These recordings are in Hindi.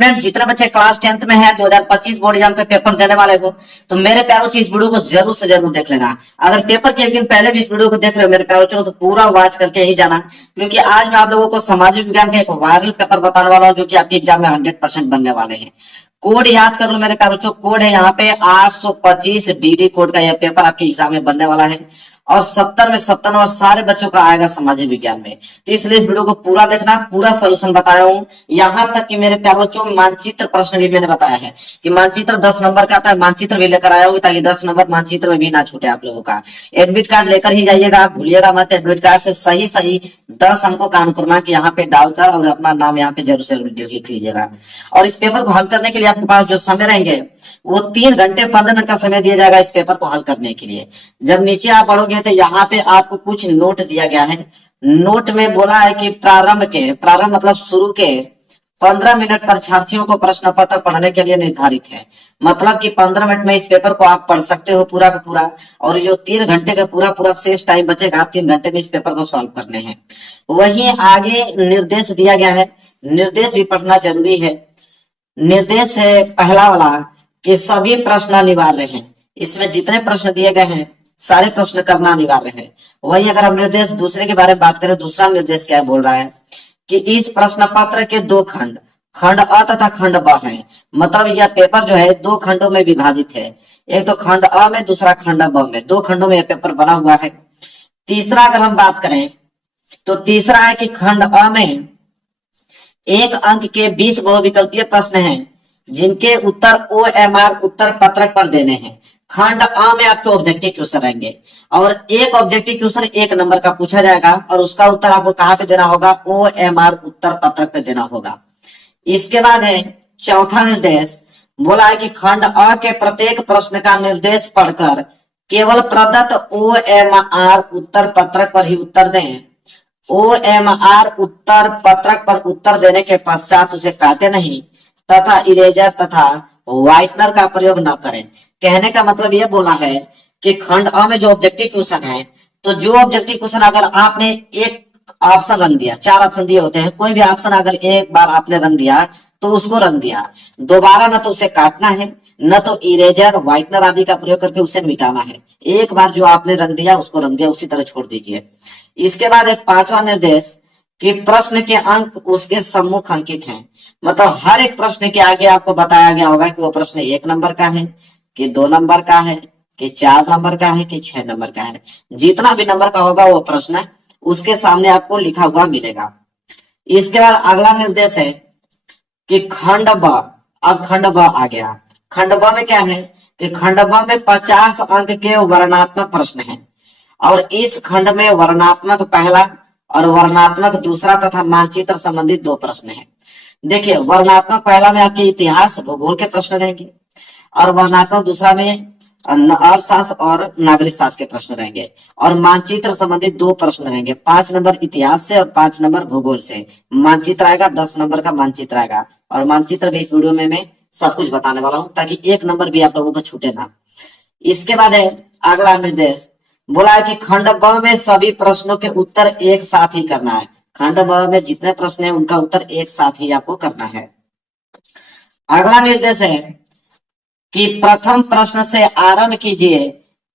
स्टूडेंट जितने बच्चे क्लास 10th में है 2025 बोर्ड एग्जाम के पेपर देने वाले हो, तो मेरे प्यारो चीज इस वीडियो को जरूर से जरूर देख लेना। अगर पेपर के एक दिन पहले भी इस वीडियो को देख रहे हो मेरे प्यारो चलो तो पूरा वॉच करके ही जाना, क्योंकि आज मैं आप लोगों को सामाजिक विज्ञान का एक वायरल पेपर बताने वाला हूँ जो कि आपके एग्जाम में 100% बनने वाले हैं। कोड याद कर लो मेरे प्यारो बच्चों, कोड है यहाँ पे 825 डीडी कोड का यह पेपर आपके एग्जाम में बनने वाला है और 70 में 70 और सारे बच्चों का आएगा सामाजिक विज्ञान में। तो इसलिए इस वीडियो को पूरा देखना, पूरा सोल्यूशन बताया हूँ। यहाँ तक कि मेरे प्यारे बच्चों मानचित्र प्रश्न भी मैंने बताया है कि मानचित्र 10 नंबर का आता है, मानचित्र भी लेकर आया हूँ ताकि 10 नंबर मानचित्र में भी ना छूटे आप लोगों का। एडमिट कार्ड लेकर ही जाइएगा, आप भूलिएगा मत। एडमिट कार्ड से सही सही 10 अंकों का अनुक्रमांक यहाँ पे डालकर और अपना नाम यहाँ पे जरूर से लिख लीजिएगा। और इस पेपर को हल करने के लिए आपके पास जो समय रहेंगे वो 3 घंटे 15 मिनट का समय दिया जाएगा इस पेपर को हल करने के लिए। जब नीचे आप पढ़ोगे तो यहाँ पे आपको कुछ नोट दिया गया है। नोट में बोला है कि प्रारंभ मतलब शुरू के 15 मिनट परीक्षार्थियों को प्रश्न पत्र पढ़ने के लिए निर्धारित है। मतलब कि 15 मिनट में इस पेपर को आप पढ़ सकते हो पूरा का पूरा, और जो 3 घंटे का पूरा शेष टाइम बचेगा 3 घंटे में इस पेपर को सॉल्व करने हैं। वहीं आगे निर्देश दिया गया है, निर्देश भी पढ़ना जरूरी है। निर्देश है पहला वाला कि सभी प्रश्न अनिवार्य हैं। इसमें जितने प्रश्न दिए गए हैं सारे प्रश्न करना अनिवार्य है। वही अगर हम निर्देश दूसरे के बारे में बात करें, दूसरा निर्देश क्या बोल रहा है कि इस प्रश्न पत्र के 2 खंड, खंड अ तथा खंड ब है। मतलब यह पेपर जो है 2 खंडों में विभाजित है। एक तो खंड अ में, दूसरा खंड ब में, 2 खंडों में यह पेपर बना हुआ है। तीसरा अगर हम बात करें तो तीसरा है कि खंड अ में 1 अंक के 20 बहुविकल्पीय प्रश्न हैं जिनके उत्तर OMR उत्तर पत्रक पर देने हैं। खंड अ में आपके ऑब्जेक्टिव क्वेश्चन रहेंगे और एक ऑब्जेक्टिव क्वेश्चन 1 नंबर का पूछा जाएगा और उसका उत्तर आपको कहां पे देना होगा, OMR उत्तर पत्रक पे देना होगा। इसके बाद है चौथा निर्देश, बोला है कि खंड अ के प्रत्येक प्रश्न का निर्देश पढ़कर केवल प्रदत्त OMR उत्तर पत्रक पर ही उत्तर दें। OMR उत्तर पत्रक पर उत्तर देने के पश्चात उसे काटे नहीं तथा इरेजर तथा व्हाइटनर का प्रयोग न करें। कहने का मतलब यह बोला है कि खंड अ में जो ऑब्जेक्टिव क्वेश्चन है, तो जो ऑब्जेक्टिव क्वेश्चन अगर आपने एक ऑप्शन रंग दिया, 4 ऑप्शन दिए होते हैं, कोई भी ऑप्शन अगर एक बार आपने रंग दिया तो उसको रंग दिया, दोबारा न तो उसे काटना है न तो इरेजर व्हाइटनर आदि का प्रयोग करके उसे मिटाना है। एक बार जो आपने रंग दिया उसको रंग दिया, उसी तरह छोड़ दीजिए। इसके बाद एक 5वां निर्देश कि प्रश्न के अंक उसके सम्मुख अंकित हैं। मतलब हर एक प्रश्न के आगे आपको बताया गया होगा कि वो प्रश्न 1 नंबर का है कि 2 नंबर का है कि 4 नंबर का है कि 6 नंबर का है। जितना भी नंबर का होगा वो प्रश्न उसके सामने आपको लिखा हुआ मिलेगा। इसके बाद अगला निर्देश है कि खंड ब, अब खंड ब आ गया। खंड ब में क्या है कि खंड ब में 50 अंक के वर्णनात्मक प्रश्न हैं और इस खंड में वर्णनात्मक पहला और वर्णनात्मक दूसरा तथा मानचित्र संबंधित 2 प्रश्न हैं। देखिए वर्णनात्मक पहला में आपके इतिहास भूगोल के प्रश्न रहेंगे और वर्णनात्मक दूसरा में अर्थशास्त्र और नागरिक शास्त्र के प्रश्न रहेंगे और मानचित्र संबंधित 2 प्रश्न रहेंगे। 5 नंबर इतिहास से और 5 नंबर भूगोल से मानचित्र आएगा, 10 नंबर का मानचित्र आएगा। और मानचित्र भी इस वीडियो में मैं सब कुछ बताने वाला हूँ ताकि 1 नंबर भी आप लोगों को छूटे ना। इसके बाद है अगला निर्देश, बोला है कि खंड ब में सभी प्रश्नों के उत्तर एक साथ ही करना है। खंड ब में जितने प्रश्न है उनका उत्तर एक साथ ही आपको करना है। अगला निर्देश है कि प्रथम प्रश्न से आरंभ कीजिए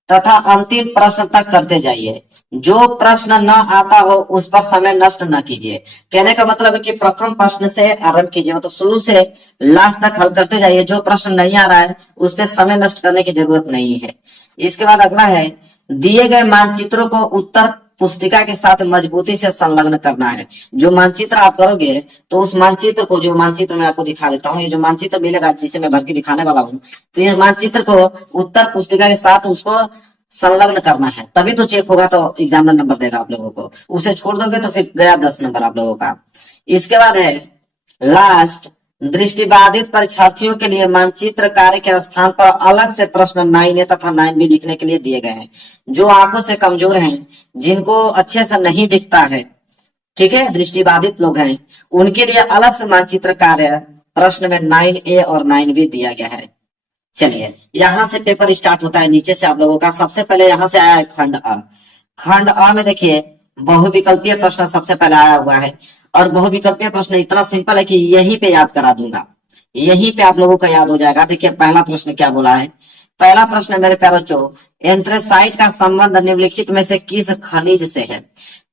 तथा अंतिम प्रश्न तक करते जाइए। जो प्रश्न न आता हो उस पर समय नष्ट न कीजिए। कहने का मतलब है कि प्रथम प्रश्न से आरंभ कीजिए, मतलब शुरू से लास्ट तक हल करते जाइए। जो प्रश्न नहीं आ रहा है उस पर समय नष्ट करने की जरूरत नहीं है। इसके बाद अगला है दिए गए मानचित्रों को उत्तर पुस्तिका के साथ मजबूती से संलग्न करना है। जो मानचित्र आप करोगे तो उस मानचित्र को, जो मानचित्र मैं आपको दिखा देता हूँ, ये जो मानचित्र मिलेगा जिसे मैं भर के दिखाने वाला हूँ, तो ये मानचित्र को उत्तर पुस्तिका के साथ उसको संलग्न करना है, तभी तो चेक होगा, तो एग्जामिनर नंबर देगा आप लोगों को। उसे छोड़ दोगे तो फिर गया 10 नंबर आप लोगों का। इसके बाद है लास्ट, दृष्टिबाधित परीक्षार्थियों के लिए मानचित्र कार्य के स्थान पर अलग से प्रश्न 9A तथा 9B लिखने के लिए दिए गए हैं। जो आंखों से कमजोर हैं, जिनको अच्छे से नहीं दिखता है, ठीक है, दृष्टिबाधित लोग हैं, उनके लिए अलग से मानचित्र कार्य प्रश्न में 9A और 9B दिया गया है। चलिए यहां से पेपर स्टार्ट होता है नीचे से आप लोगों का। सबसे पहले यहां से आया है खंड अ। खंड अ में देखिए बहुविकल्पीय प्रश्न सबसे पहले आया हुआ है और बहुविकल्पीय प्रश्न इतना सिंपल है कि यहीं पे याद करा दूंगा। यहीं पे आप लोगों को याद हो जाएगा। देखिए पहला प्रश्न क्या बोला है। पहला प्रश्न मेरे प्यारे बच्चों, एंथ्रेसाइट का संबंध निम्नलिखित में से किस खनिज से है?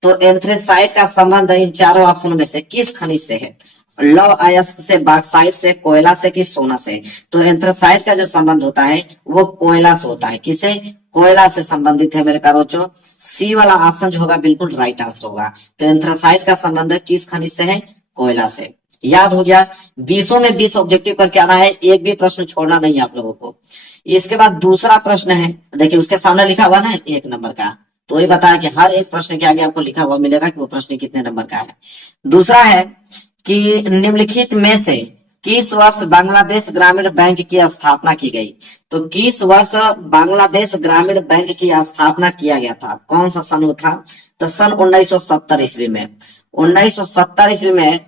तो एंथ्रेसाइट का संबंध इन चारों ऑप्शनों में से किस खनिज से है? लौह अयस्क से, बॉक्साइट से, कोयला से कि सोना से? तो एंथ्रेसाइट का जो संबंध होता है वो कोयला से होता है। किसे? कोयला से संबंधित है मेरे प्यारे बच्चों। सी वाला ऑप्शन जो होगा बिल्कुल राइट आंसर होगा। तो एंथ्रेसाइट का संबंध किस खनिज से है? कोयला से। याद हो गया। 20 में 20 ऑब्जेक्टिव करके आना है, एक भी प्रश्न छोड़ना नहीं है आप लोगों को। इसके बाद दूसरा प्रश्न है, देखिए उसके सामने लिखा हुआ ना 1 नंबर का, तो ये बताया कि हर एक प्रश्न के आगे आपको लिखा हुआ मिलेगा कि वो प्रश्न कितने नंबर का है। दूसरा है कि निम्नलिखित में से किस वर्ष बांग्लादेश ग्रामीण बैंक की स्थापना की गई? तो किस वर्ष बांग्लादेश ग्रामीण बैंक की स्थापना किया गया था? कौन सा सन वो था? तो सन 1970 ईस्वी में। 1970 ईस्वी में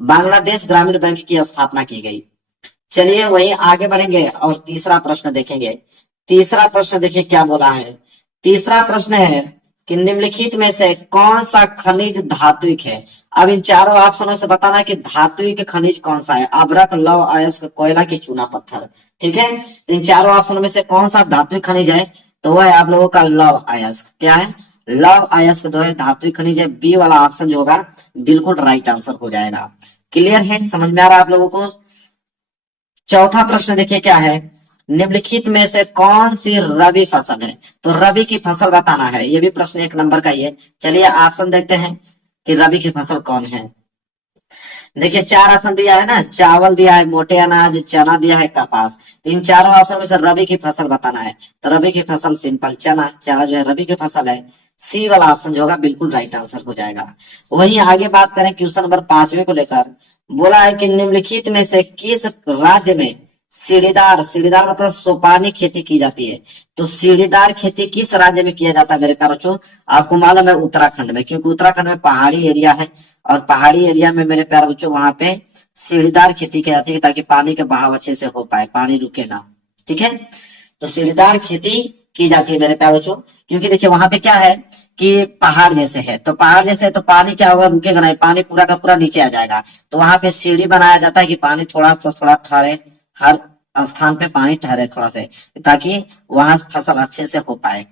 बांग्लादेश ग्रामीण बैंक की स्थापना की गई। चलिए वही आगे बढ़ेंगे और तीसरा प्रश्न देखेंगे। तीसरा प्रश्न देखिए क्या बोला है। तीसरा प्रश्न है कि निम्नलिखित में से कौन सा खनिज धात्विक है? अब इन चारों ऑप्शनों से बताना कि धात्विक खनिज कौन सा है। अभ्रक, लौह अयस्क, कोयला की चूना पत्थर। ठीक है, इन चारों ऑप्शनों में से कौन सा धात्विक खनिज है? तो वह है आप लोगों का लौह अयस्क। क्या है? लौह अयस्क जो है धात्विक खनिज है। बी वाला ऑप्शन जो होगा बिल्कुल राइट आंसर हो जाएगा। क्लियर है? समझ में आ रहा है आप लोगों को? चौथा प्रश्न देखिए क्या है। निम्नलिखित में से कौन सी रबी फसल है? तो रबी की फसल बताना है। ये भी प्रश्न 1 नंबर का ही है। चलिए ऑप्शन देखते हैं कि रबी की फसल कौन है। देखिए 4 ऑप्शन दिया है ना, चावल दिया है, मोटे अनाज, चना दिया है, कपास। तो इन चारों ऑप्शन में से रबी की फसल बताना है। तो रबी की फसल सिंपल चना, चना जो है रबी की फसल है। सी वाला ऑप्शन जो होगा बिल्कुल राइट आंसर हो जाएगा। वहीं आगे बात करें क्वेश्चन नंबर 5वें को लेकर, बोला है कि निम्नलिखित में से किस राज्य में सीढ़ीदार, सीढ़ीदार मतलब सोपानी खेती की जाती है? तो सीढ़ीदार खेती किस राज्य में किया जाता है मेरे प्यारे बच्चों? आपको मालूम है उत्तराखंड में, क्योंकि उत्तराखंड में पहाड़ी एरिया है और पहाड़ी एरिया में मेरे प्यारे बच्चों वहां पे सीढ़ीदार खेती की जाती है ताकि पानी के बहाव अच्छे से हो पाए, पानी रुके ना। ठीक है, तो सीढ़ीदार खेती की जाती है मेरे प्यारे बच्चों, क्योंकि देखिए वहां पे क्या है कि पहाड़ जैसे है, तो पहाड़ जैसे है तो पानी क्या होगा, रुकेगा नहीं, पानी पूरा का पूरा नीचे आ जाएगा। तो वहां पे सीढ़ी बनाया जाता है कि पानी थोड़ा सा थोड़ा ठहरे, हर स्थान पे पानी ठहरे थोड़ा से, ताकि वहां फसल अच्छे से हो पाए।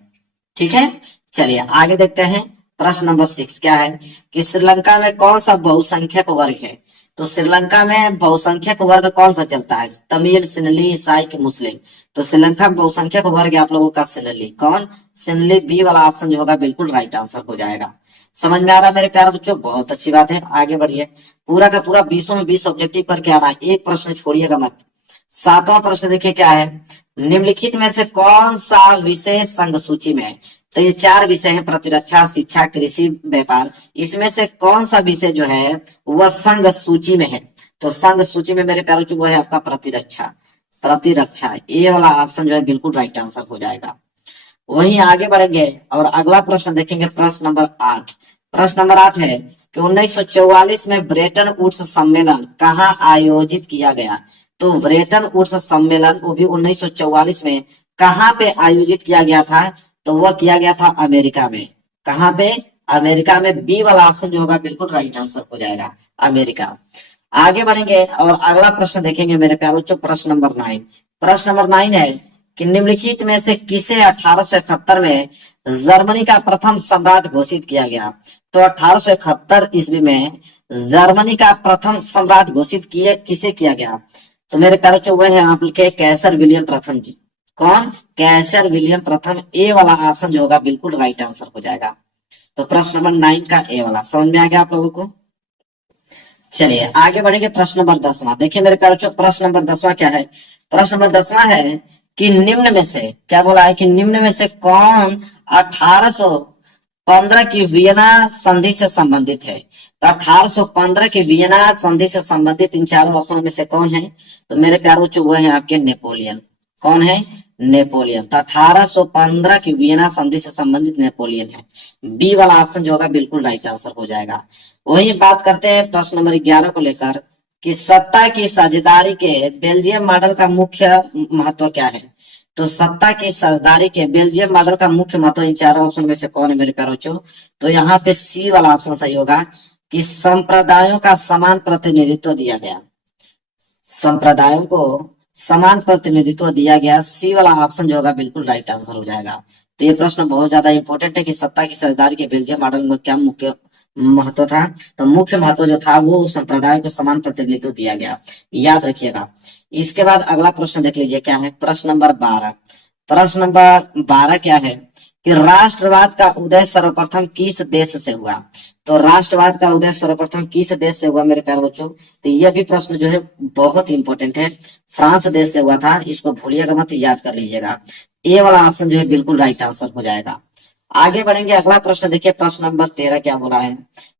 ठीक है, चलिए आगे देखते हैं। प्रश्न नंबर 6 क्या है कि श्रीलंका में कौन सा बहुसंख्यक वर्ग है? तो श्रीलंका में बहुसंख्यक वर्ग कौन सा चलता है? तमिल, सिंहली, ईसाई कि मुस्लिम? तो श्रीलंका में बहुसंख्यक वर्ग है आप लोगों का सिंहली। कौन? सिंहली। बी वाला ऑप्शन जो होगा बिल्कुल राइट आंसर हो जाएगा। समझ में आ रहा है मेरे प्यारे बच्चों? बहुत अच्छी बात है, आगे बढ़िए। पूरा का पूरा 20 में 20 ऑब्जेक्टिव करके आना है, एक प्रश्न छोड़िएगा मत। 7वां प्रश्न देखिए क्या है। निम्नलिखित में से कौन सा विषय संघ सूची में है? तो ये 4 विषय हैं, प्रतिरक्षा, शिक्षा, कृषि, व्यापार। इसमें से कौन सा विषय जो है वह संघ सूची में है? तो संघ सूची में मेरे प्यारे बच्चों वो है आपका प्रतिरक्षा। प्रतिरक्षा, ए वाला ऑप्शन जो है बिल्कुल राइट आंसर हो जाएगा। वहीं आगे बढ़ेंगे और अगला प्रश्न देखेंगे, प्रश्न नंबर 8। प्रश्न नंबर 8 है कि 1944 में ब्रेटन वुड्स सम्मेलन कहाँ आयोजित किया गया? तो ब्रेटन वुड्स सम्मेलन वो भी 1944 में कहाँ पे आयोजित किया गया था? तो वह किया गया था अमेरिका में। कहाँ पे? अमेरिका में। बी वाला ऑप्शन जो होगा बिल्कुल राइट आंसर हो जाएगा, अमेरिका। आगे बढ़ेंगे और अगला प्रश्न देखेंगे मेरे प्यारे बच्चों, प्रश्न नंबर 9। प्रश्न नंबर 9 है कि निम्नलिखित में से किसे 1871 में जर्मनी का प्रथम सम्राट घोषित किया गया? तो 1871 ईस्वी में जर्मनी का प्रथम सम्राट घोषित किसे किया गया? तो मेरे प्यारे बच्चों वह है आपके कैसर विलियम प्रथम जी। कौन? कैसर विलियम प्रथम। ए वाला ऑप्शन जो होगा बिल्कुल राइट आंसर हो जाएगा। तो प्रश्न नंबर 9 का ए वाला समझ में आ गया आप लोगों को? चलिए आगे बढ़ेंगे। प्रश्न नंबर 10वां देखिए मेरे प्यारे बच्चों, प्रश्न नंबर 10वां क्या है? प्रश्न नंबर 10वां है कि निम्न में से, क्या बोला है कि निम्न में से कौन 1815 की वियना संधि से संबंधित है? तो 1815 की वियना संधि से संबंधित इन चारों ऑप्शनों में से कौन है? तो मेरे प्यारे बच्चों वो है आपके नेपोलियन। कौन है? नेपोलियन। तो 1815 की वियना संधि से संबंधित नेपोलियन है। बी वाला ऑप्शन जो होगा बिल्कुल राइट आंसर हो जाएगा। वही बात करते हैं प्रश्न नंबर 11 को लेकर कि सत्ता की साझेदारी के बेल्जियम मॉडल का मुख्य महत्व क्या है? तो सत्ता की साझेदारी के बेल्जियम मॉडल का मुख्य महत्व इन चारों ऑप्शन में से कौन है मेरे प्यारे बच्चों? तो यहाँ पे सी वाला ऑप्शन सही होगा कि संप्रदायों का समान प्रतिनिधित्व दिया गया। संप्रदायों को समान प्रतिनिधित्व दिया गया, सी वाला ऑप्शन जो होगा बिल्कुल राइट आंसर हो जाएगा। तो ये प्रश्न बहुत ज्यादा इंपॉर्टेंट है कि सत्ता की साझेदारी के बेल्जियम मॉडल में क्या मुख्य महत्व था। तो मुख्य महत्व जो था वो संप्रदायों को समान प्रतिनिधित्व दिया गया, याद रखिएगा। इसके बाद अगला प्रश्न देख लीजिए क्या है, प्रश्न नंबर 12। प्रश्न नंबर 12 क्या है कि राष्ट्रवाद का उदय सर्वप्रथम किस देश से हुआ। तो राष्ट्रवाद का उदय सर्वप्रथम किस देश से हुआ मेरे प्यारे बच्चों। तो यह भी प्रश्न जो है बहुत इंपॉर्टेंट है, फ्रांस देश से हुआ था, इसको भूलिएगा मत, याद कर लीजिएगा। ए वाला ऑप्शन जो है बिल्कुल राइट आंसर हो जाएगा। आगे बढ़ेंगे, अगला प्रश्न देखिए, प्रश्न नंबर 13 क्या बोला है,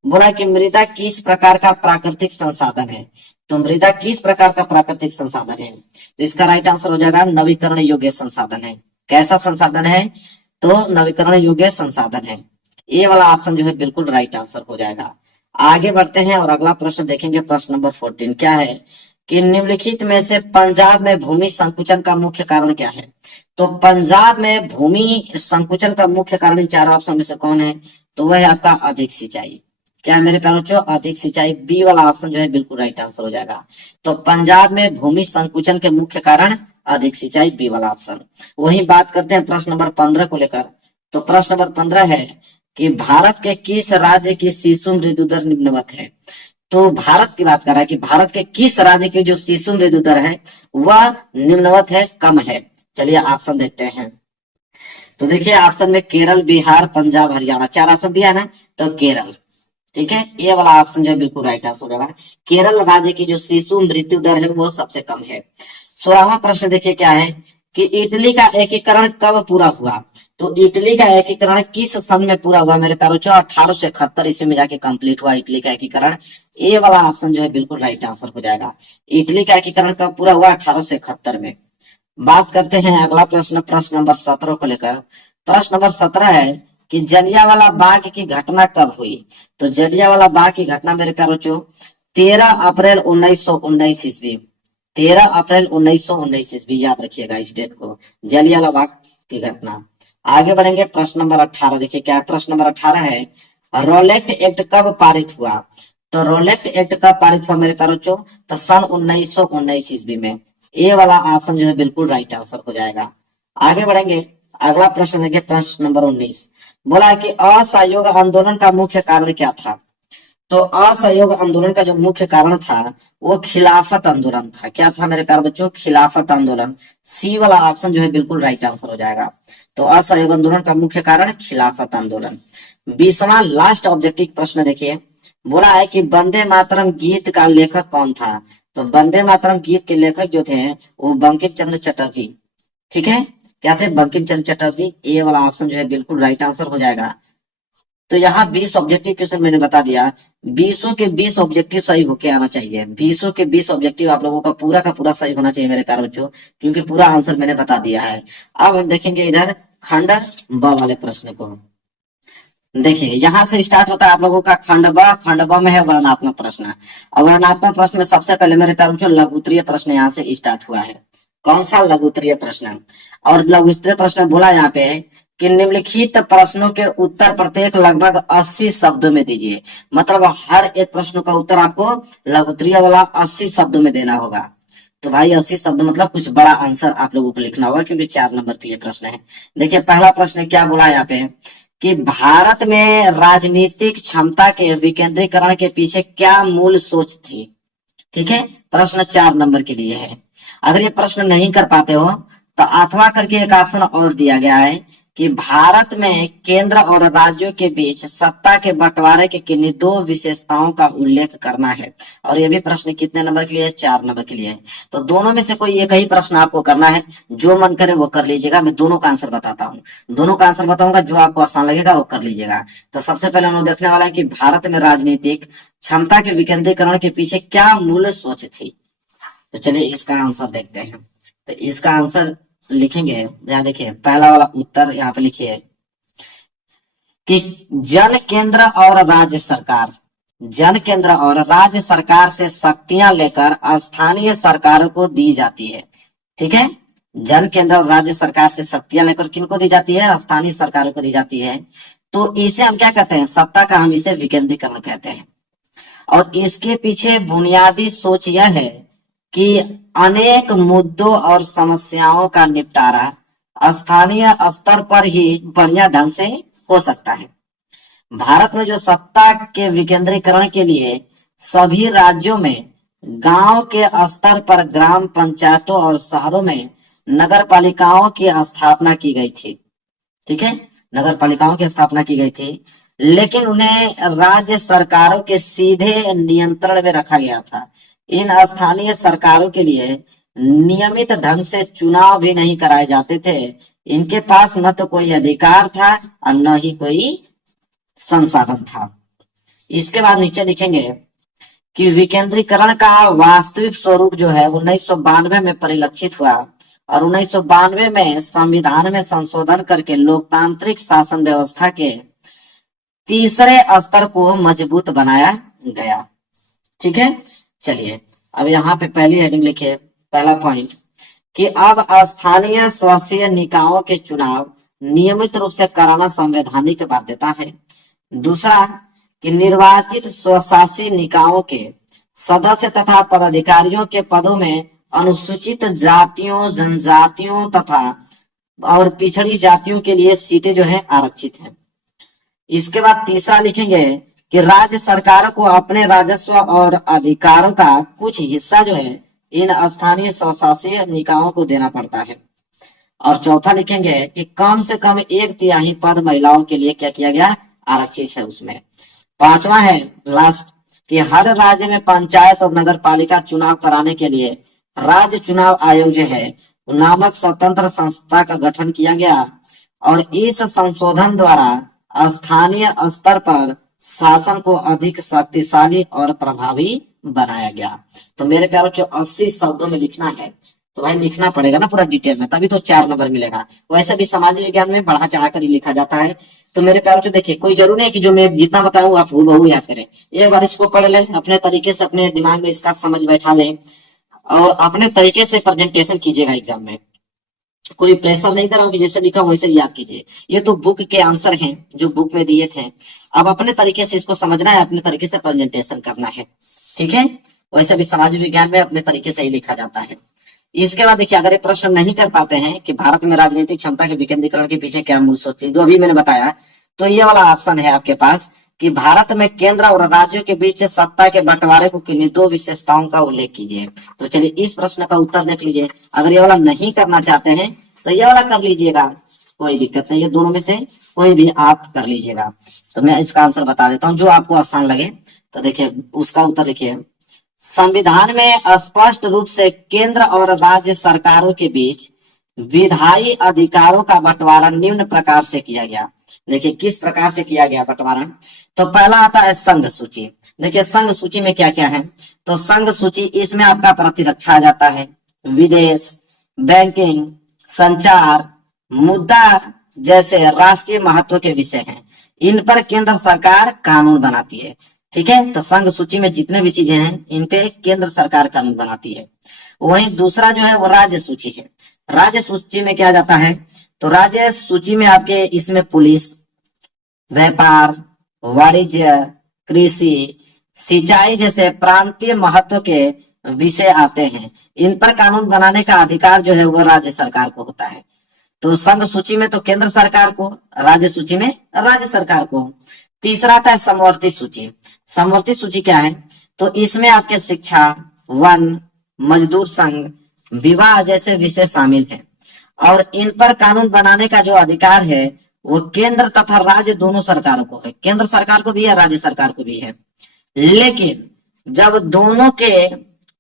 बोला कि मृदा किस प्रकार का प्राकृतिक संसाधन है। तो मृदा किस प्रकार का प्राकृतिक संसाधन है, तो इसका राइट आंसर हो जाएगा नवीकरण योग्य संसाधन है। कैसा संसाधन है, तो नवीकरण योग्य संसाधन है। ये वाला ऑप्शन जो है बिल्कुल राइट आंसर हो जाएगा। आगे बढ़ते हैं और अगला प्रश्न देखेंगे, प्रश्न नंबर 14 क्या है कि निम्नलिखित में से पंजाब में भूमि संकुचन का मुख्य कारण क्या है। तो पंजाब में भूमि संकुचन का मुख्य कारण इन चारों ऑप्शन में से कौन है, तो वह है आपका अधिक सिंचाई। क्या है मेरे प्यारे बच्चों, अधिक सिंचाई। बी वाला ऑप्शन जो है बिल्कुल राइट आंसर हो जाएगा। तो पंजाब में भूमि संकुचन के मुख्य कारण अधिक सिंचाई, बी वाला ऑप्शन। वही बात करते हैं प्रश्न नंबर 15 को लेकर। तो प्रश्न नंबर 15 है कि भारत के किस राज्य की शिशु मृत्यु दर निम्नवत है। तो भारत की बात कर रहा है कि भारत के किस राज्य की जो शिशु मृत्यु दर है वह निम्नवत है, कम है। चलिए ऑप्शन देखते हैं। तो देखिए ऑप्शन में केरल, बिहार, पंजाब, हरियाणा, चार ऑप्शन दिया है ना, तो केरल, ठीक है, ये वाला ऑप्शन जो है बिल्कुल राइट आंसर होगा। केरल राज्य की जो शिशु मृत्यु दर है वो सबसे कम है। 16वां प्रश्न देखिए क्या है कि इटली का एकीकरण कब पूरा हुआ। तो इटली का एकीकरण किस सन में पूरा हुआ मेरे प्यारे बच्चों, 1871 ईस्वी में जाके कंप्लीट हुआ इटली का एकीकरण। ये वाला ऑप्शन जो है बिल्कुल राइट आंसर हो जाएगा। इटली का एकीकरण कब पूरा हुआ, 1871 में। बात करते हैं अगला प्रश्न, प्रश्न नंबर 17 को लेकर। प्रश्न नंबर 17 है कि जलियांवाला बाग की घटना कब हुई। तो जलियांवाला बाग की घटना मेरे प्यारे बच्चों 13 अप्रैल 1919 ईस्वी, 13 अप्रैल 1919 ईस्वी, याद रखिएगा इस डेट को, जलियांवाला बाग की घटना। आगे बढ़ेंगे, प्रश्न नंबर 18 देखिए क्या है। प्रश्न नंबर 18 है रोलेट एक्ट कब पारित हुआ। तो रोलेट एक्ट कब पारित हुआ मेरे प्यारे बच्चों, तो सन 1919 ईस्वी में। ए वाला ऑप्शन जो है बिल्कुल राइट आंसर हो जाएगा। आगे बढ़ेंगे, अगला प्रश्न देखिए, प्रश्न नंबर 19 बोला कि असहयोग आंदोलन का मुख्य कारण क्या था। तो असहयोग आंदोलन का जो मुख्य कारण था वो खिलाफत आंदोलन था। क्या था मेरे प्यारे बच्चों, खिलाफत आंदोलन। सी वाला ऑप्शन जो है बिल्कुल राइट आंसर हो जाएगा। तो असहयोग आंदोलन का मुख्य कारण खिलाफत आंदोलन। 20वां लास्ट ऑब्जेक्टिव प्रश्न देखिए, बोला है कि वंदे मातरम गीत का लेखक कौन था। तो वंदे मातरम गीत के लेखक जो थे वो बंकिम चंद्र चटर्जी, ठीक है, क्या थे, बंकिम चंद्र चटर्जी। ए वाला ऑप्शन जो है बिल्कुल राइट आंसर हो जाएगा। तो यहाँ 20 ऑब्जेक्टिव क्वेश्चन मैंने बता दिया, 20 के 20 ऑब्जेक्टिव सही होके आना चाहिए। 20 के 20 ऑब्जेक्टिव आप लोगों का पूरा सही होना चाहिए मेरे प्यारे बच्चों, क्योंकि पूरा आंसर मैंने बता दिया है। अब हम देखेंगे इधर खंड ब वाले प्रश्न को। देखिए यहाँ से स्टार्ट होता है आप लोगों का खंड ब। खंड ब में है वर्णनात्मक प्रश्न, और वर्णनात्मक प्रश्न में सबसे पहले मेरे प्यारे बच्चों लघुत्तरीय प्रश्न यहाँ से स्टार्ट हुआ है। कौन सा, लघुत्तरीय प्रश्न। और लघुत्तरीय प्रश्न में बोला यहाँ पे कि निम्नलिखित प्रश्नों के उत्तर प्रत्येक लगभग 80 शब्दों में दीजिए। मतलब हर एक प्रश्न का उत्तर आपको लघुत्तरीय वाला 80 शब्दों में देना होगा। तो भाई 80 शब्द मतलब कुछ बड़ा आंसर आप लोगों को लिखना होगा, क्योंकि 4 नंबर के लिए प्रश्न है। देखिए पहला प्रश्न क्या बोला यहाँ पे कि भारत में राजनीतिक क्षमता के विकेंद्रीकरण के पीछे क्या मूल सोच थी। ठीक है, प्रश्न 4 नंबर के लिए है। अगर ये प्रश्न नहीं कर पाते हो तो अथवा करके एक ऑप्शन और दिया गया है कि भारत में केंद्र और राज्यों के बीच सत्ता के बंटवारे के किन्हीं 2 विशेषताओं का उल्लेख करना है। और ये भी प्रश्न कितने नंबर के लिए है, 4 नंबर के लिए है। तो दोनों में से कोई एक ही प्रश्न आपको करना है, जो मन करे वो कर लीजिएगा। मैं दोनों का आंसर बताता हूँ, दोनों का आंसर बताऊंगा, जो आपको आसान लगेगा वो कर लीजिएगा। तो सबसे पहले हम लोग देखने वाला है कि भारत में राजनीतिक क्षमता के विकेंद्रीकरण के पीछे क्या मूल सोच थी। तो चलिए इसका आंसर देखते हैं। तो इसका आंसर लिखेंगे, यहाँ देखिए पहला वाला उत्तर यहाँ पे लिखिए कि जन केंद्र और राज्य सरकार, जन केंद्र और राज्य सरकार से शक्तियां लेकर स्थानीय सरकारों को दी जाती है। ठीक है, जन केंद्र और राज्य सरकार से शक्तियां लेकर किनको दी जाती है, स्थानीय सरकारों को दी जाती है। तो इसे हम क्या कहते हैं, सत्ता का हम इसे विकेंद्रीकरण कहते हैं। और इसके पीछे बुनियादी सोच यह है कि अनेक मुद्दों और समस्याओं का निपटारा स्थानीय स्तर पर ही बढ़िया ढंग से हो सकता है। भारत में जो सत्ता के विकेंद्रीकरण के लिए सभी राज्यों में गांव के स्तर पर ग्राम पंचायतों और शहरों में नगर पालिकाओं की स्थापना की गई थी। ठीक है, नगर पालिकाओं की स्थापना की गई थी, लेकिन उन्हें राज्य सरकारों के सीधे नियंत्रण में रखा गया था। इन स्थानीय सरकारों के लिए नियमित ढंग से चुनाव भी नहीं कराए जाते थे। इनके पास न तो कोई अधिकार था और न ही कोई संसाधन था। इसके बाद नीचे लिखेंगे कि विकेंद्रीकरण का वास्तविक स्वरूप जो है 1992 में परिलक्षित हुआ और 1992 में संविधान में संशोधन करके लोकतांत्रिक शासन व्यवस्था के तीसरे स्तर को मजबूत बनाया गया। ठीक है, चलिए अब यहाँ पे पहली हेडिंग लिखिए, पहला पॉइंट कि अब स्थानीय स्वशासी निकायों के चुनाव नियमित रूप से कराना संवैधानिक बाध्यता है। दूसरा कि निर्वाचित स्वशासी निकायों के सदस्य तथा पदाधिकारियों के पदों में अनुसूचित जातियों, जनजातियों तथा और पिछड़ी जातियों के लिए सीटें जो है आरक्षित हैं। इसके बाद तीसरा लिखेंगे कि राज्य सरकार को अपने राजस्व और अधिकारों का कुछ हिस्सा जो है इन स्थानीय स्वशासी निकायों को देना पड़ता है। और चौथा लिखेंगे कि कम से कम 1/3 पद महिलाओं के लिए क्या किया गया, आरक्षित है उसमें। पांचवा है लास्ट कि हर राज्य में पंचायत और नगर पालिका चुनाव कराने के लिए राज्य चुनाव आयोग जो है नामक स्वतंत्र संस्था का गठन किया गया और इस संशोधन द्वारा स्थानीय स्तर पर शासन को अधिक शक्तिशाली और प्रभावी बनाया गया। तो मेरे प्यारों जो 80 शब्दों में लिखना है तो भाई लिखना पड़ेगा ना पूरा डिटेल में, तभी तो 4 नंबर मिलेगा। वैसे भी समाज विज्ञान में बढ़ा चढ़ा कर ही लिखा जाता है। तो मेरे प्यारों जो देखिए कोई जरूरी नहीं कि जो मैं जितना बताऊं आप हूबहू याद करें। एक बार इसको पढ़ लें, अपने तरीके से अपने दिमाग में इसका समझ बैठा लें और अपने तरीके से प्रेजेंटेशन कीजिएगा एग्जाम में। कोई प्रेशर नहीं कर रहा हूँ कि जैसे लिखा वैसे याद कीजिए। ये तो बुक के आंसर हैं जो बुक में दिए थे। अब अपने तरीके से इसको समझना है, अपने तरीके से प्रेजेंटेशन करना है। ठीक है, वैसे भी समाज विज्ञान में अपने तरीके से ही लिखा जाता है। इसके बाद देखिए अगर ये प्रश्न नहीं कर पाते हैं कि भारत में राजनीतिक क्षमता के विकेंद्रीकरण के पीछे क्या मूल सोच थी, जो अभी मैंने बताया, तो ये वाला ऑप्शन है आपके पास कि भारत में केंद्र और राज्यों के बीच सत्ता के बंटवारे को किन्हीं 2 विशेषताओं का उल्लेख कीजिए। तो चलिए इस प्रश्न का उत्तर देख लीजिए। अगर ये वाला नहीं करना चाहते हैं तो ये वाला कर लीजिएगा, कोई दिक्कत नहीं, ये दोनों में से कोई भी आप कर लीजिएगा। तो मैं इसका आंसर बता देता हूँ जो आपको आसान लगे। तो देखिए उसका उत्तर लिखिए, संविधान में स्पष्ट रूप से केंद्र और राज्य सरकारों के बीच विधायी अधिकारों का बंटवारा निम्न प्रकार से किया गया। देखिए किस प्रकार से किया गया बंटवारा। तो पहला आता है संघ सूची। देखिए संघ सूची में क्या क्या है, तो संघ सूची इसमें आपका प्रतिरक्षा आ जाता है, विदेश, बैंकिंग, संचार, मुद्दा जैसे राष्ट्रीय महत्व के विषय हैं, इन पर केंद्र सरकार कानून बनाती है। ठीक है, तो संघ सूची में जितने भी चीजें हैं इन पे केंद्र सरकार कानून बनाती है। वहीं दूसरा जो है वो राज्य सूची है। राज्य सूची में क्या जाता है, तो राज्य सूची में आपके इसमें पुलिस, व्यापार, वाणिज्य, कृषि, सिंचाई जैसे प्रांतीय महत्व के विषय आते हैं। इन पर कानून बनाने का अधिकार जो है वो राज्य सरकार को होता है। तो संघ सूची में तो केंद्र सरकार को, राज्य सूची में राज्य सरकार को। तीसरा आता है समवर्ती सूची। समवर्ती सूची क्या है, तो इसमें आपके शिक्षा, वन, मजदूर संघ, विवाह जैसे विषय शामिल हैं और इन पर कानून बनाने का जो अधिकार है वो केंद्र तथा राज्य दोनों सरकारों को है। केंद्र सरकार को भी है, राज्य सरकार को भी है। लेकिन जब दोनों के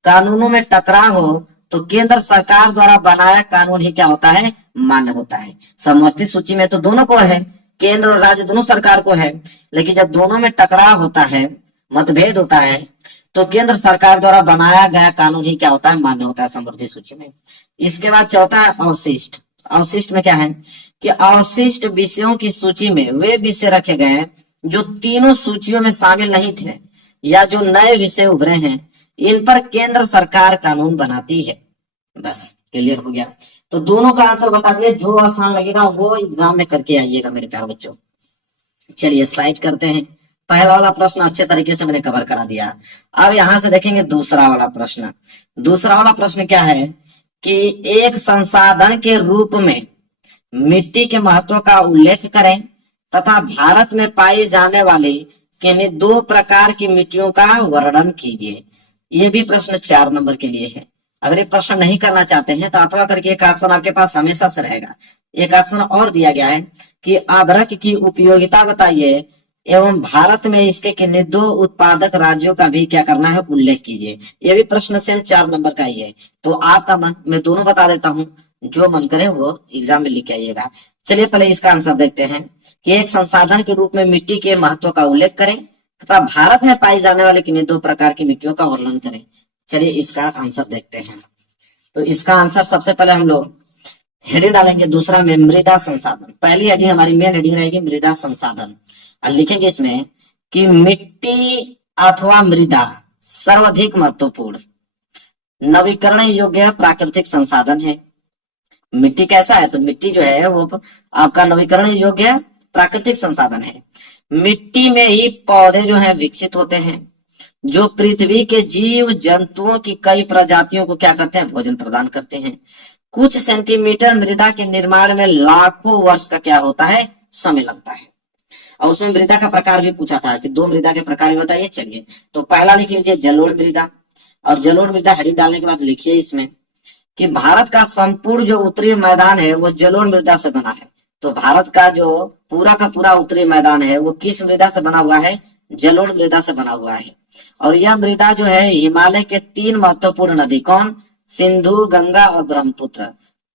कानूनों में टकराव हो तो केंद्र सरकार द्वारा बनाया कानून ही क्या होता है, मान्य होता है। समवर्ती सूची में तो दोनों को है, केंद्र और राज्य दोनों सरकार को है, लेकिन जब दोनों में टकराव होता है, मतभेद होता है, तो केंद्र सरकार द्वारा बनाया गया कानून ही क्या होता है, मान्य होता है समवर्ती सूची में। इसके बाद चौथा है अवशिष्ट। अवशिष्ट में क्या है कि अवशिष्ट विषयों की सूची में वे विषय रखे गए हैं जो तीनों सूचियों में शामिल नहीं थे या जो नए विषय उभरे हैं, इन पर केंद्र सरकार कानून बनाती है। बस क्लियर हो गया। तो दोनों का आंसर बता दिए, जो आसान लगेगा वो एग्जाम में करके आइएगा मेरे प्यारे बच्चों। चलिए साइड करते हैं, पहला वाला प्रश्न अच्छे तरीके से मैंने कवर करा दिया। अब यहां से देखेंगे दूसरा वाला प्रश्न। दूसरा वाला प्रश्न क्या है कि एक संसाधन के रूप में मिट्टी के महत्व का उल्लेख करें तथा भारत में पाई जाने वाली किन्हीं दो प्रकार की मिट्टियों का वर्णन कीजिए। ये भी प्रश्न 4 नंबर के लिए है। अगर ये प्रश्न नहीं करना चाहते हैं तो अथवा करके एक ऑप्शन आपके पास हमेशा से रहेगा। एक ऑप्शन और दिया गया है कि अभ्रक की उपयोगिता बताइए एवं भारत में इसके किन्हीं दो उत्पादक राज्यों का भी क्या करना है, उल्लेख कीजिए। ये भी प्रश्न सेम 4 नंबर का ही है। तो आपका मन, मैं दोनों बता देता हूं, जो मन करे वो एग्जाम में लिख के आइएगा। चलिए पहले इसका आंसर देखते हैं कि एक संसाधन के रूप में मिट्टी के महत्व का उल्लेख करें तथा भारत में पाई जाने वाले किन्हीं दो प्रकार की मिट्टियों का वर्णन करें। चलिए इसका आंसर देखते हैं। तो इसका आंसर सबसे पहले हम लोग हेडिंग डालेंगे दूसरा में मृदा संसाधन। पहली हेडिंग हमारी मेन हेडिंग रहेगी मृदा संसाधन, और लिखेंगे इसमें कि मिट्टी अथवा मृदा सर्वाधिक महत्वपूर्ण नवीकरण योग्य प्राकृतिक संसाधन है। मिट्टी कैसा है, तो मिट्टी जो है वो आपका नवीकरण योग्य प्राकृतिक संसाधन है। मिट्टी में ही पौधे जो है विकसित होते हैं, जो पृथ्वी के जीव जंतुओं की कई प्रजातियों को क्या करते हैं, भोजन प्रदान करते हैं। कुछ सेंटीमीटर मृदा के निर्माण में लाखों वर्ष का क्या होता है, समय लगता है। और उसमें मृदा का प्रकार भी पूछा था कि 2 मृदा के प्रकार भी बताइए। चलिए तो पहला लिख लीजिए जलोढ़ मृदा, और जलोढ़ मृदा हेडिंग डालने के बाद लिखिए इसमें कि भारत का संपूर्ण जो उत्तरी मैदान है वो जलोढ़ मृदा से बना है। तो भारत का जो पूरा का पूरा उत्तरी मैदान है वो किस मृदा से बना हुआ है, जलोढ़ मृदा से बना हुआ है। और यह मृदा जो है हिमालय के 3 महत्वपूर्ण नदी, कौन, सिंधु, गंगा और ब्रह्मपुत्र,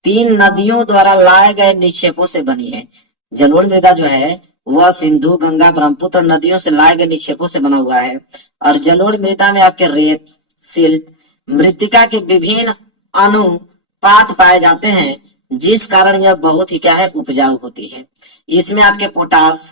3 नदियों द्वारा लाए गए निक्षेपों से बनी है। जलोढ़ मृदा जो है वह सिंधु, गंगा, ब्रह्मपुत्र नदियों से लाए गए निक्षेपों से बना हुआ है। और जलोढ़ मृदा में आपके रेत, सिल्ट, मृत्तिका के विभिन्न अनुपात पाए जाते हैं, जिस कारण यह बहुत ही क्या है, उपजाऊ होती है। इसमें आपके पोटास,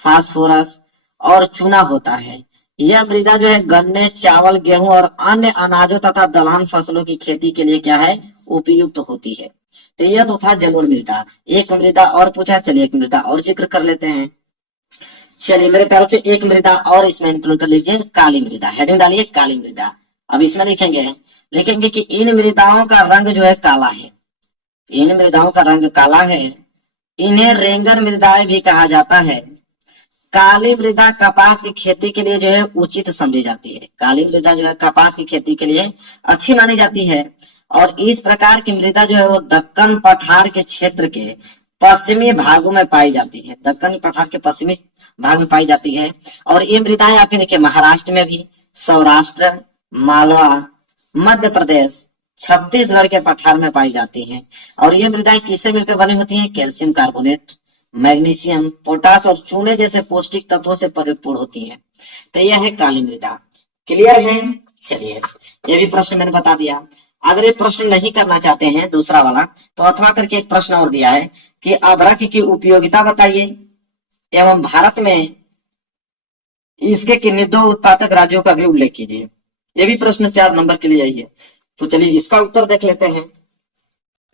फास्फोरस और चूना होता है। यह मृदा जो है गन्ने, चावल, गेहूं और अन्य अनाजों तथा दलहन फसलों की खेती के लिए क्या है, उपयुक्त होती है। तो यह तो था जलोढ़ मृदा। एक मृदा और पूछा, चलिए एक मृदा और जिक्र कर लेते हैं। चलिए मेरे प्यारों से एक मृदा और इसमें इंक्लूड कर लीजिए, काली मृदा। हेडिंग डालिए काली मृदा। अब इसमें लिखेंगे कि इन मृदाओं का रंग जो है काला है। इन मृदाओं का रंग काला है। इन्हें रेंगर मृदाएं भी कहा जाता है। काली मृदा कपास की खेती के लिए जो है उचित समझी जाती है। काली मृदा जो है कपास की खेती के लिए अच्छी मानी जाती है। और इस प्रकार की मृदा जो है वो दक्कन पठार के क्षेत्र के पश्चिमी भागों में पाई जाती है। दक्कन पठार के पश्चिमी भाग में पाई जाती है। और ये मृदाएं आपके देखिए महाराष्ट्र में भी, सौराष्ट्र, मालवा, मध्य प्रदेश, छत्तीसगढ़ के पठार में पाई जाती हैं। और ये मृदाएं किससे मिलकर बनी होती हैं, कैल्शियम कार्बोनेट, मैग्नीशियम, पोटास और चूने जैसे पौष्टिक तत्वों से परिपूर्ण होती हैं। तो यह है काली मृदा। क्लियर है। चलिए ये भी प्रश्न मैंने बता दिया। अगर ये प्रश्न नहीं करना चाहते हैं दूसरा वाला, तो अथवा करके एक प्रश्न और दिया है कि अभ्रक की उपयोगिता बताइए एवं भारत में इसके किन्हीं दो उत्पादक राज्यों का भी उल्लेख कीजिए। ये भी प्रश्न 4 नंबर के लिए ही है। तो चलिए इसका उत्तर देख लेते हैं।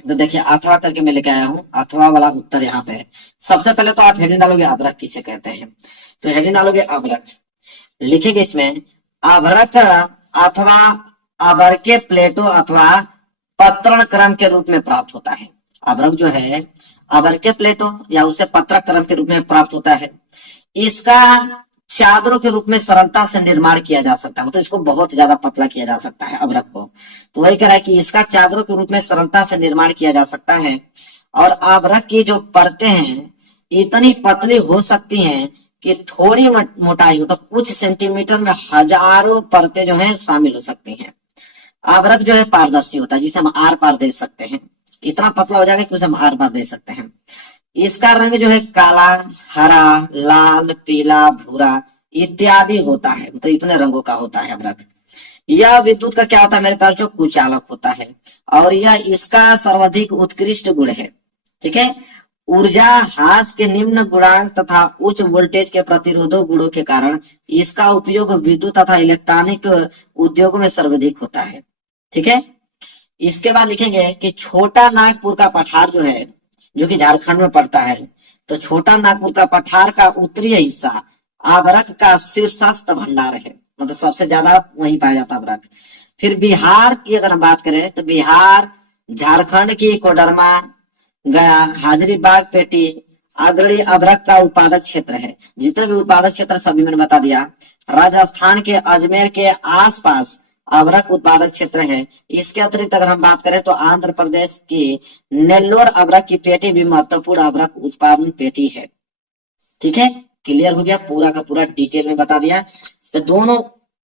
तो देखिए अथवा करके मैं लेके आया हूं, अथवा वाला उत्तर यहाँ पे है। सबसे पहले तो आप हेडिंग डालोगे अभ्रक किसे कहते हैं, तो हेडिंग डालोगे अभ्रक, लिखेंगे इसमें अभ्रक अथवा अभ्रके प्लेटो अथवा पत्रण क्रम के रूप में प्राप्त होता है। अभ्रक जो है अभ्रके प्लेटो या उसे पत्रक क्रम के रूप में प्राप्त होता है। इसका चादरों के रूप में सरलता से निर्माण किया जा सकता है, मतलब इसको बहुत ज्यादा पतला किया जा सकता है अभ्रक को। तो वही कह रहा है कि इसका चादरों के रूप में सरलता से निर्माण किया जा सकता है। और अभ्रक की जो परतें हैं इतनी पतली हो सकती हैं कि थोड़ी मोटाई हो तो कुछ सेंटीमीटर में हजारों परतें जो है शामिल हो सकती हैं। अभ्रक जो है पारदर्शी होता है, जिसे हम आर पार दे सकते हैं। इतना पतला हो जाएगा कि उसे हम आर पार दे सकते हैं। इसका रंग जो है काला, हरा, लाल, पीला, भूरा इत्यादि होता है, मतलब इतने रंगों का होता है अभ्रक। यह विद्युत का क्या होता है मेरे प्यार, जो कुचालक होता है। और यह इसका सर्वाधिक उत्कृष्ट गुण है। ठीक है। ऊर्जा ह्रास के निम्न गुणांक तथा उच्च वोल्टेज के प्रतिरोधक गुणों के कारण इसका उपयोग विद्युत तथा इलेक्ट्रॉनिक उद्योगों में सर्वाधिक होता है। ठीक है। इसके बाद लिखेंगे कि छोटा नागपुर का पठार जो है, जो कि झारखंड में पड़ता है, तो छोटा नागपुर का पठार का उत्तरी हिस्सा अभ्रक का शीर्षस्थ भंडार है, मतलब सबसे ज्यादा वहीं पाया जाता है अभ्रक। फिर बिहार की अगर हम बात करें तो बिहार, झारखंड की कोडरमा, गया, हाजरीबाग, पेटी अग्रणी अभ्रक का उत्पादक क्षेत्र है। जितने भी उत्पादक क्षेत्र सभी मैंने बता दिया। राजस्थान के अजमेर के आसपास अभ्रक उत्पादक क्षेत्र है। इसके अतिरिक्त अगर हम बात करें तो आंध्र प्रदेश की नेल्लोर अभ्रक की पेटी भी महत्वपूर्ण अभ्रक उत्पादन पेटी है। ठीक है, क्लियर हो गया, पूरा का पूरा डिटेल में बता दिया। तो दोनों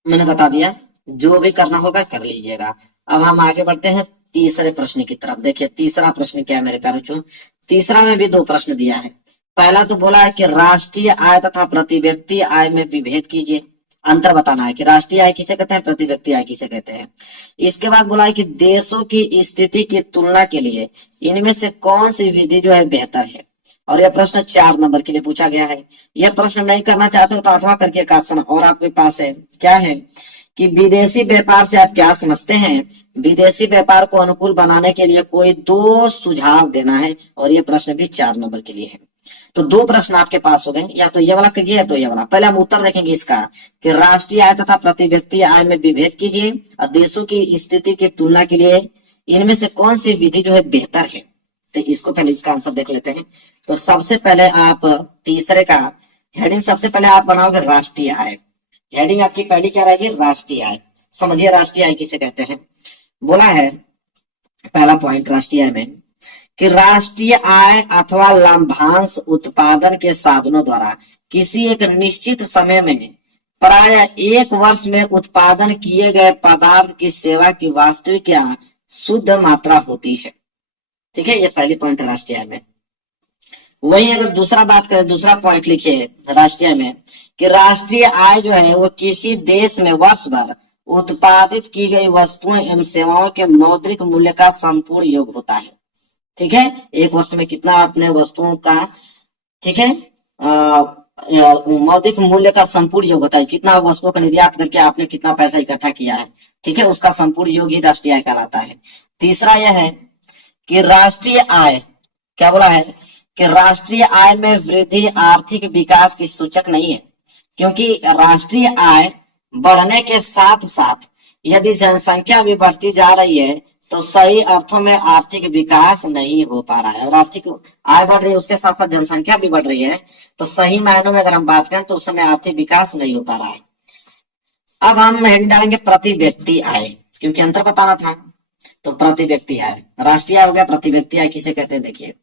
मैंने बता दिया, जो भी करना होगा कर लीजिएगा। अब हम आगे बढ़ते हैं तीसरे प्रश्न की तरफ। देखिए तीसरा प्रश्न क्या है मेरे प्यारे बच्चों। तीसरा में भी दो प्रश्न दिया है। पहला तो बोला है कि राष्ट्रीय आय तथा प्रति व्यक्ति आय में विभेद कीजिए, अंतर बताना है कि राष्ट्रीय आय किसे कहते हैं, प्रति व्यक्ति आय किसे कहते हैं। इसके बाद बोला है कि देशों की स्थिति की तुलना के लिए इनमें से कौन सी विधि जो है बेहतर है। और यह प्रश्न 4 नंबर के लिए पूछा गया है। यह प्रश्न नहीं करना चाहते हो तो अथवा करके एक ऑप्शन और आपके पास है, क्या है कि विदेशी व्यापार से आप क्या समझते हैं। विदेशी व्यापार को अनुकूल बनाने के लिए कोई दो सुझाव देना है, और यह प्रश्न भी 4 नंबर के लिए है। तो दो प्रश्न आपके पास हो गए, या तो ये वाला कीजिए या तो ये वाला। पहले हम उत्तर देखेंगे इसका कि राष्ट्रीय आय तथा प्रति व्यक्ति आय में विभेद कीजिए और देशों की स्थिति की तुलना के लिए इनमें से कौन सी विधि जो है बेहतर है। तो इसको पहले इसका आंसर देख लेते हैं। तो सबसे पहले आप तीसरे का हेडिंग सबसे पहले आप बनाओगे राष्ट्रीय आय। हेडिंग आपकी पहली क्या रहेगी, राष्ट्रीय आय। समझिए राष्ट्रीय आय किसे कहते हैं। बोला है पहला पॉइंट राष्ट्रीय आय में कि राष्ट्रीय आय अथवा लाभांश उत्पादन के साधनों द्वारा किसी एक निश्चित समय में प्राय एक वर्ष में उत्पादन किए गए पदार्थ की सेवा की वास्तविक या शुद्ध मात्रा होती है। ठीक है, ये पहली पॉइंट है राष्ट्रीय आय में। वहीं अगर दूसरा बात करें, दूसरा पॉइंट लिखिए राष्ट्रीय आय में कि राष्ट्रीय आय जो है वो किसी देश में वर्ष भर उत्पादित की गई वस्तुओं एवं सेवाओं के मौद्रिक मूल्य का संपूर्ण योग होता है। ठीक है, एक वर्ष में कितना अपने वस्तुओं का, ठीक है, मौद्रिक मूल्य का संपूर्ण योग होता है। कितना वस्तुओं का निर्यात करके आपने कितना पैसा इकट्ठा किया है, ठीक है, उसका संपूर्ण योग ही राष्ट्रीय आय कहलाता है। तीसरा यह है कि राष्ट्रीय आय, क्या बोला है कि राष्ट्रीय आय में वृद्धि आर्थिक विकास की सूचक नहीं है, क्योंकि राष्ट्रीय आय बढ़ने के साथ साथ यदि जनसंख्या भी बढ़ती जा रही है तो सही अर्थों में आर्थिक विकास नहीं हो पा रहा है। और आर्थिक आय बढ़ रही है उसके साथ साथ जनसंख्या भी बढ़ रही है, तो सही मायनों में अगर हम बात करें तो उस समय आर्थिक विकास नहीं हो पा रहा है। अब हम हेडिंग डालेंगे प्रति व्यक्ति आय, क्योंकि अंतर बताना था। तो प्रति व्यक्ति आय, राष्ट्रीय आय हो गया, प्रति व्यक्ति आय किसे कहते हैं देखिए।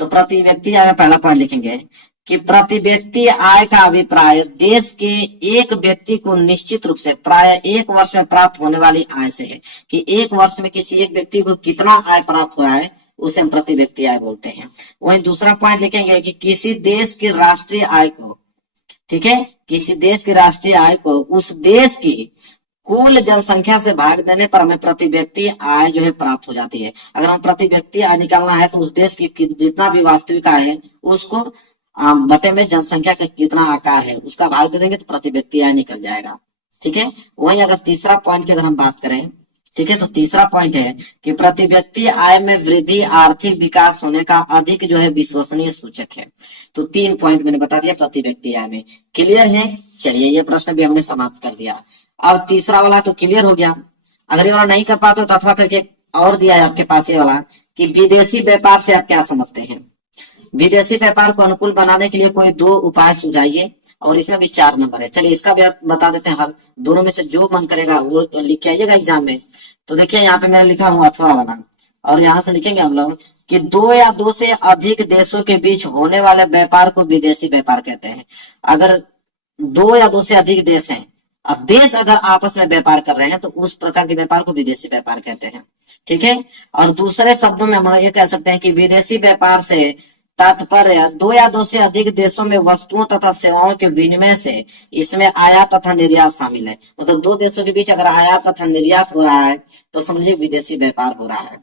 तो प्रति व्यक्ति आय में पहला पॉइंट लिखेंगे कि प्रति व्यक्ति आय का अभिप्राय देश के एक व्यक्ति को निश्चित रूप से प्राय एक वर्ष में प्राप्त होने वाली आय से है, कि एक वर्ष में किसी एक व्यक्ति को कितना आय प्राप्त हो रहा है उसे हम प्रति व्यक्ति आय बोलते हैं। वहीं दूसरा पॉइंट लिखेंगे कि किसी देश की राष्ट्रीय आय को, ठीक है, किसी देश की राष्ट्रीय आय को उस देश की कुल जनसंख्या से भाग देने पर हमें प्रति व्यक्ति आय जो है प्राप्त हो जाती है। अगर हम प्रति व्यक्ति आय निकालना है तो उस देश की जितना भी वास्तविक आय है उसको बटे में जनसंख्या का कितना आकार है उसका भाग दे देंगे तो प्रति व्यक्ति आय निकल जाएगा। ठीक है, वहीं अगर तीसरा पॉइंट की अगर हम बात करें, ठीक है, तो तीसरा पॉइंट है कि प्रति व्यक्ति आय में वृद्धि आर्थिक विकास होने का अधिक जो है विश्वसनीय सूचक है। तो 3 पॉइंट मैंने बता दिया प्रति व्यक्ति आय में। क्लियर है, चलिए ये प्रश्न भी हमने समाप्त कर दिया। अब तीसरा वाला तो क्लियर हो गया। अगर ये वाला नहीं कर पाते तो अथवा करके और दिया है आपके पास ये वाला कि विदेशी व्यापार से आप क्या समझते हैं। विदेशी व्यापार को अनुकूल बनाने के लिए कोई दो उपाय सुझाइए, और इसमें भी 4 नंबर है। चलिए इसका भी बता देते हैं हल। दोनों में से जो मन करेगा वो तो लिख के आइएगा एग्जाम में। तो देखिए यहाँ पे मैंने लिखा हूँ अथवा वाला, और यहाँ से लिखेंगे हम लोग कि 2 या 2 से अधिक देशों के बीच होने वाले व्यापार को विदेशी व्यापार कहते हैं। अगर 2 या 2 से अधिक देश हैं, अब देश अगर आपस में व्यापार कर रहे हैं तो उस प्रकार के व्यापार को विदेशी व्यापार कहते हैं। ठीक है, और दूसरे शब्दों में हम ये कह सकते हैं कि विदेशी व्यापार से तात्पर्य 2 या 2 से अधिक देशों में वस्तुओं तथा सेवाओं के विनिमय से इसमें आयात तथा निर्यात शामिल है। मतलब 2 देशों के बीच अगर आयात तथा निर्यात हो रहा है तो समझिए विदेशी व्यापार हो रहा है।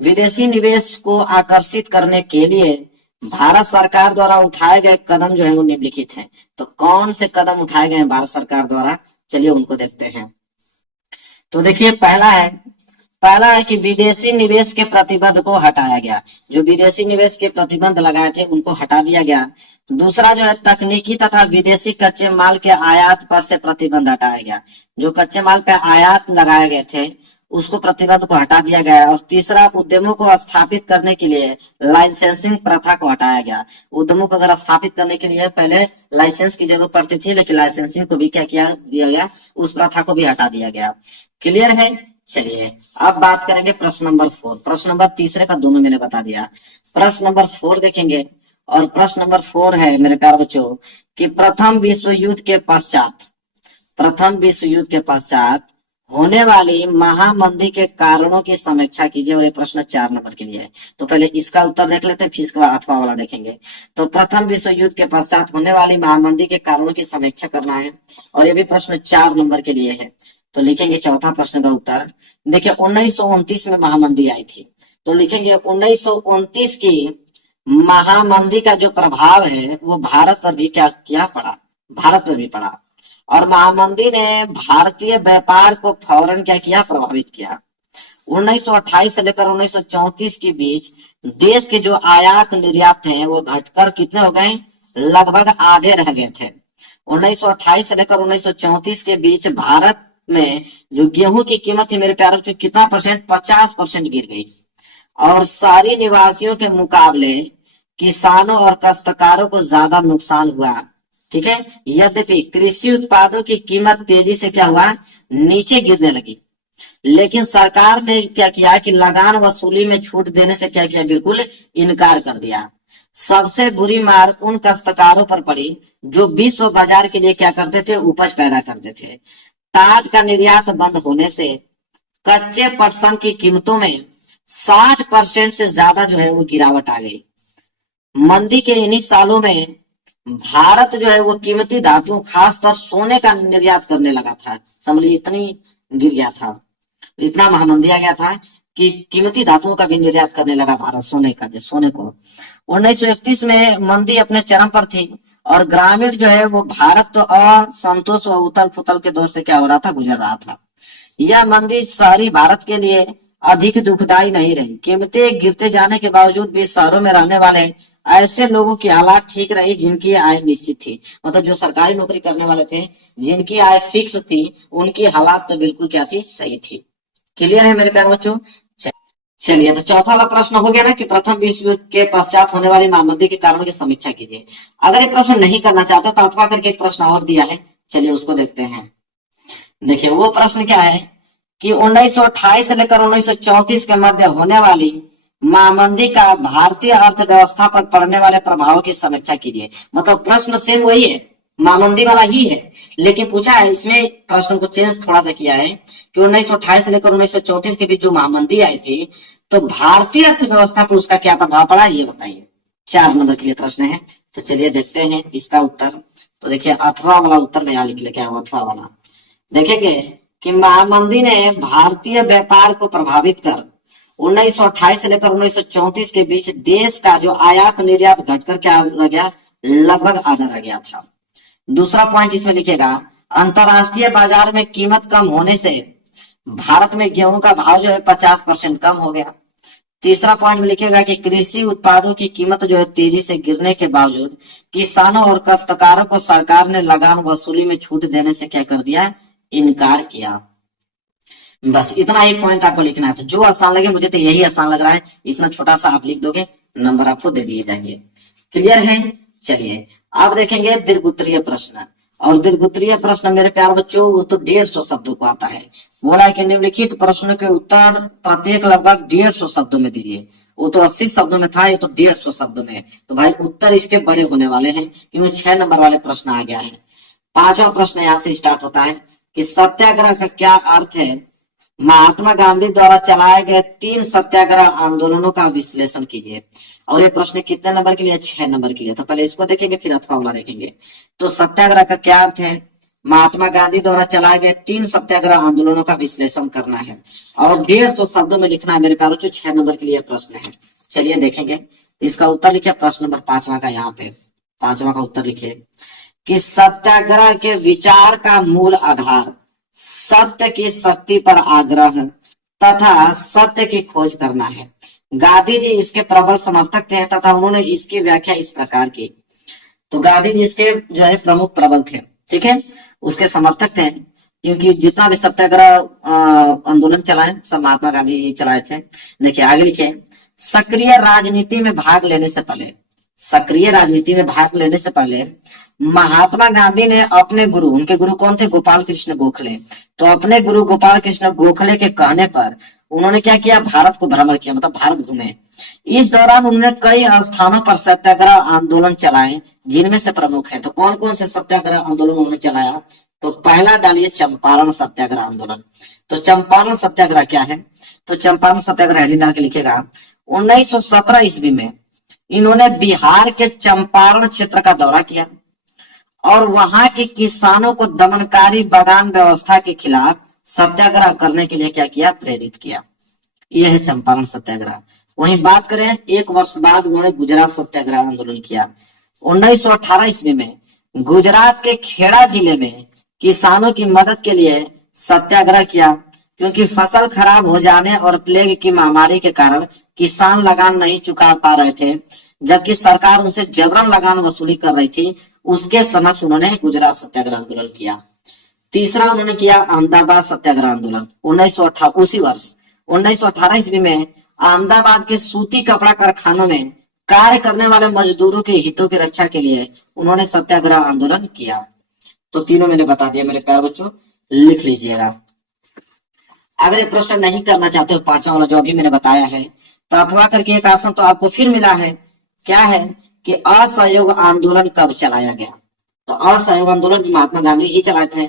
विदेशी निवेश को आकर्षित करने के लिए भारत सरकार द्वारा उठाए गए कदम जो है वो निम्नलिखित हैं। तो कौन से कदम उठाए गए हैं भारत सरकार द्वारा, चलिए उनको देखते हैं। तो देखिए पहला है पहला है कि विदेशी निवेश के प्रतिबंध को हटाया गया, जो विदेशी निवेश के प्रतिबंध लगाए थे उनको हटा दिया गया। दूसरा जो है तकनीकी तथा विदेशी कच्चे माल के आयात पर से प्रतिबंध हटाया गया, जो कच्चे माल पे आयात लगाए गए थे उसको प्रतिबंध को हटा दिया गया। और तीसरा उद्यमों को स्थापित करने के लिए लाइसेंसिंग प्रथा को हटाया गया। उद्यमों को अगर स्थापित करने के लिए पहले लाइसेंस की जरूरत पड़ती थी, लेकिन लाइसेंसिंग को भी क्या किया दिया गया, उस प्रथा को भी हटा दिया गया। क्लियर है। चलिए अब बात करेंगे प्रश्न नंबर 4। प्रश्न नंबर तीसरे का दोनों मैंने बता दिया। प्रश्न नंबर 4 देखेंगे, और प्रश्न नंबर 4 है मेरे प्यारे बच्चों कि प्रथम विश्व युद्ध के पश्चात होने वाली महामंदी के कारणों की समीक्षा कीजिए। और ये प्रश्न 4 नंबर के लिए है, तो पहले इसका उत्तर देख लेते हैं, फिर इसके बाद अथवा वाला देखेंगे। तो प्रथम विश्व युद्ध के पश्चात होने वाली महामंदी के कारणों की समीक्षा करना है, और ये भी प्रश्न 4 नंबर के लिए है। तो लिखेंगे चौथा प्रश्न का उत्तर। देखिए 1929 में महामंदी आई थी, तो लिखेंगे 1929 की महामंदी का जो प्रभाव है वो भारत पर भी क्या किया पड़ा, भारत पर भी पड़ा। और महामंदी ने भारतीय व्यापार को फौरन क्या किया, प्रभावित किया। 1928 से लेकर 1934 के बीच देश के जो आयात निर्यात थे वो घटकर कितने हो गए, लगभग आधे रह गए थे। 1928 से लेकर 1934 के बीच भारत में जो गेहूं की कीमत थी मेरे प्यारे बच्चों कितना परसेंट, 50% गिर गई। और शहरी निवासियों के मुकाबले किसानों और काश्तकारों को ज्यादा नुकसान हुआ। ठीक है, यद्यपि कृषि उत्पादों की कीमत तेजी से क्या हुआ, नीचे गिरने लगी। लेकिन सरकार ने क्या किया कि लगान वसूली में छूट देने से क्या किया, बिल्कुल इनकार कर दिया। सबसे बुरी मार उन काश्तकारों पर पड़ी जो विश्व बाजार के लिए क्या करते थे, उपज पैदा करते थे। टाट का निर्यात बंद होने से कच्चे पटसन की कीमतों में 60% से ज्यादा जो है वो गिरावट आ गई। मंदी के इन्हीं सालों में भारत जो है वो कीमती धातुओं खासतौर सोने का निर्यात करने लगा था। समझिए इतनी गिर गया था, इतना महामंदी आ गया था कि कीमती धातुओं का भी निर्यात करने लगा भारत, सोने को। 1931 में मंदी अपने चरम पर थी और ग्रामीण जो है वो भारत तो असंतोष व उथल पुथल के दौर से क्या हो रहा था, गुजर रहा था। यह मंदी शहरी भारत के लिए अधिक दुखदायी नहीं रही। कीमतें गिरते जाने के बावजूद भी शहरों में रहने वाले ऐसे लोगों की हालात ठीक रही जिनकी आय निश्चित थी। मतलब जो सरकारी नौकरी करने वाले थे, जिनकी आय फिक्स थी, उनकी हालात तो बिल्कुल क्या थी, सही थी। क्लियर है मेरे प्यारे बच्चों। चलिए तो चौथा वाला प्रश्न हो गया ना कि प्रथम विश्व युद्ध के पश्चात होने वाली महामंदी के कारणों की समीक्षा कीजिए। अगर ये प्रश्न नहीं करना चाहते तो अथवा करके एक प्रश्न और दिया है, चलिए उसको देखते हैं। देखिए वो प्रश्न क्या है कि 1928 से लेकर 1934 के मध्य होने वाली महामंदी का भारतीय अर्थव्यवस्था पर पड़ने वाले प्रभावों की समीक्षा कीजिए। मतलब प्रश्न सेम वही है, महामंदी वाला ही है, लेकिन पूछा है इसमें प्रश्न को चेंज थोड़ा सा किया है कि 1928 से लेकर 1934 के बीच जो महामंदी आई थी तो भारतीय अर्थव्यवस्था पर उसका क्या प्रभाव पड़ा, ये बताइए। 4 नंबर के लिए प्रश्न है, तो चलिए देखते हैं इसका उत्तर। तो देखिए अथवा वाला उत्तर में यहाँ लिख लेके आया, अथवा वाला देखेंगे कि महामंदी ने भारतीय व्यापार को प्रभावित कर 1928 से लेकर 1934 के बीच देश का जो आयात निर्यात घटकर क्या रह गया, लगभग आधा रह गया था। दूसरा पॉइंट इसमें लिखेगा अंतरराष्ट्रीय बाजार में कीमत कम होने से भारत में गेहूं का भाव जो है 50% कम हो गया। तीसरा पॉइंट में लिखेगा कि कृषि उत्पादों की कीमत जो है तेजी से गिरने के बावजूद किसानों और काश्तकारों को सरकार ने लगान वसूली में छूट देने से क्या कर दिया, इनकार किया। बस इतना ही पॉइंट आपको लिखना है। तो जो आसान लगे, मुझे तो यही आसान लग रहा है, इतना छोटा सा आप लिख दोगे, नंबर आपको दे दिए जाएंगे। क्लियर है। चलिए अब देखेंगे दीर्घोत्तरीय प्रश्न। और दीर्घोत्तरीय प्रश्न मेरे प्यार बच्चों वो तो 150 शब्दों को आता है। बोला है कि निम्नलिखित प्रश्नों के उत्तर प्रत्येक लगभग 150 शब्दों में दीजिए। वो तो 80 शब्दों में था, ये तो 150 शब्दों में। तो भाई उत्तर इसके बड़े होने वाले हैं क्योंकि 6 नंबर वाले प्रश्न आ गया है। 5वां प्रश्न यहाँ से स्टार्ट होता है कि सत्याग्रह का क्या अर्थ है। महात्मा गांधी द्वारा चलाए गए 3 सत्याग्रह आंदोलनों का विश्लेषण कीजिए। और ये प्रश्न कितने नंबर के लिए, 6 नंबर के लिए। तो पहले इसको देखेंगे फिर अथवा वाला देखेंगे। तो सत्याग्रह का क्या अर्थ है, महात्मा गांधी द्वारा चलाए गए 3 सत्याग्रह आंदोलनों का विश्लेषण करना है और 150 शब्दों में लिखना है मेरे प्यारों। 6 नंबर के लिए प्रश्न है। चलिए देखेंगे इसका उत्तर लिखिए। प्रश्न नंबर 5वां का यहाँ पे 5वां का उत्तर लिखिए कि सत्याग्रह के विचार का मूल आधार सत्य की शक्ति पर आग्रह तथा सत्य की खोज करना है। गांधी जी इसके प्रबल समर्थक थे तथा उन्होंने इसकी व्याख्या इस प्रकार की। तो गांधी जी इसके जो है प्रमुख प्रबल थे, ठीक है, उसके समर्थक थे, क्योंकि जितना भी सत्याग्रह आंदोलन चलाए सब महात्मा गांधी जी चलाए थे। देखिए आगे लिखे, सक्रिय राजनीति में भाग लेने से पहले, सक्रिय राजनीति में भाग लेने से पहले महात्मा गांधी ने अपने गुरु, उनके गुरु कौन थे, गोपाल कृष्ण गोखले, तो अपने गुरु गोपाल कृष्ण गोखले के कहने पर उन्होंने क्या किया, भारत को भ्रमण किया, मतलब भारत घूमे। इस दौरान उन्होंने कई स्थानों पर सत्याग्रह आंदोलन चलाए, जिनमें से प्रमुख है। तो कौन कौन से सत्याग्रह आंदोलन उन्होंने चलाया, तो पहला डालिए चंपारण सत्याग्रह आंदोलन। तो चंपारण सत्याग्रह क्या है, तो चंपारण सत्याग्रह हेडिंग डाल के लिखेगा। 1917 ईस्वी में इन्होंने बिहार के चंपारण क्षेत्र का दौरा किया और वहां के किसानों को दमनकारी बागान व्यवस्था के खिलाफ सत्याग्रह करने के लिए क्या किया, प्रेरित किया। यह है चंपारण सत्याग्रह। वहीं बात करें, एक वर्ष बाद उन्होंने गुजरात सत्याग्रह आंदोलन किया। 1918 ईस्वी में गुजरात के खेड़ा जिले में किसानों की मदद के लिए सत्याग्रह किया, क्योंकि फसल खराब हो जाने और प्लेग की महामारी के कारण किसान लगान नहीं चुका पा रहे थे, जबकि सरकार उनसे जबरन लगान वसूली कर रही थी। उसके समक्ष उन्होंने गुजरात सत्याग्रह आंदोलन किया। तीसरा उन्होंने किया अहमदाबाद सत्याग्रह आंदोलन 1918। उसी वर्ष 1918 ईस्वी में अहमदाबाद के सूती कपड़ा कारखानों में कार्य करने वाले मजदूरों के हितों की रक्षा के लिए उन्होंने सत्याग्रह आंदोलन किया। तो तीनों मैंने बता दिया मेरे प्यारे बच्चों, लिख लीजिएगा। अगर ये प्रश्न नहीं करना चाहते हो पांचवा वाला जो अभी मैंने बताया है, तो अथवा करके एक ऑप्शन तो आपको फिर मिला है, क्या है कि असहयोग आंदोलन कब चलाया गया। तो असहयोग आंदोलन भी महात्मा गांधी ही चलाए थे।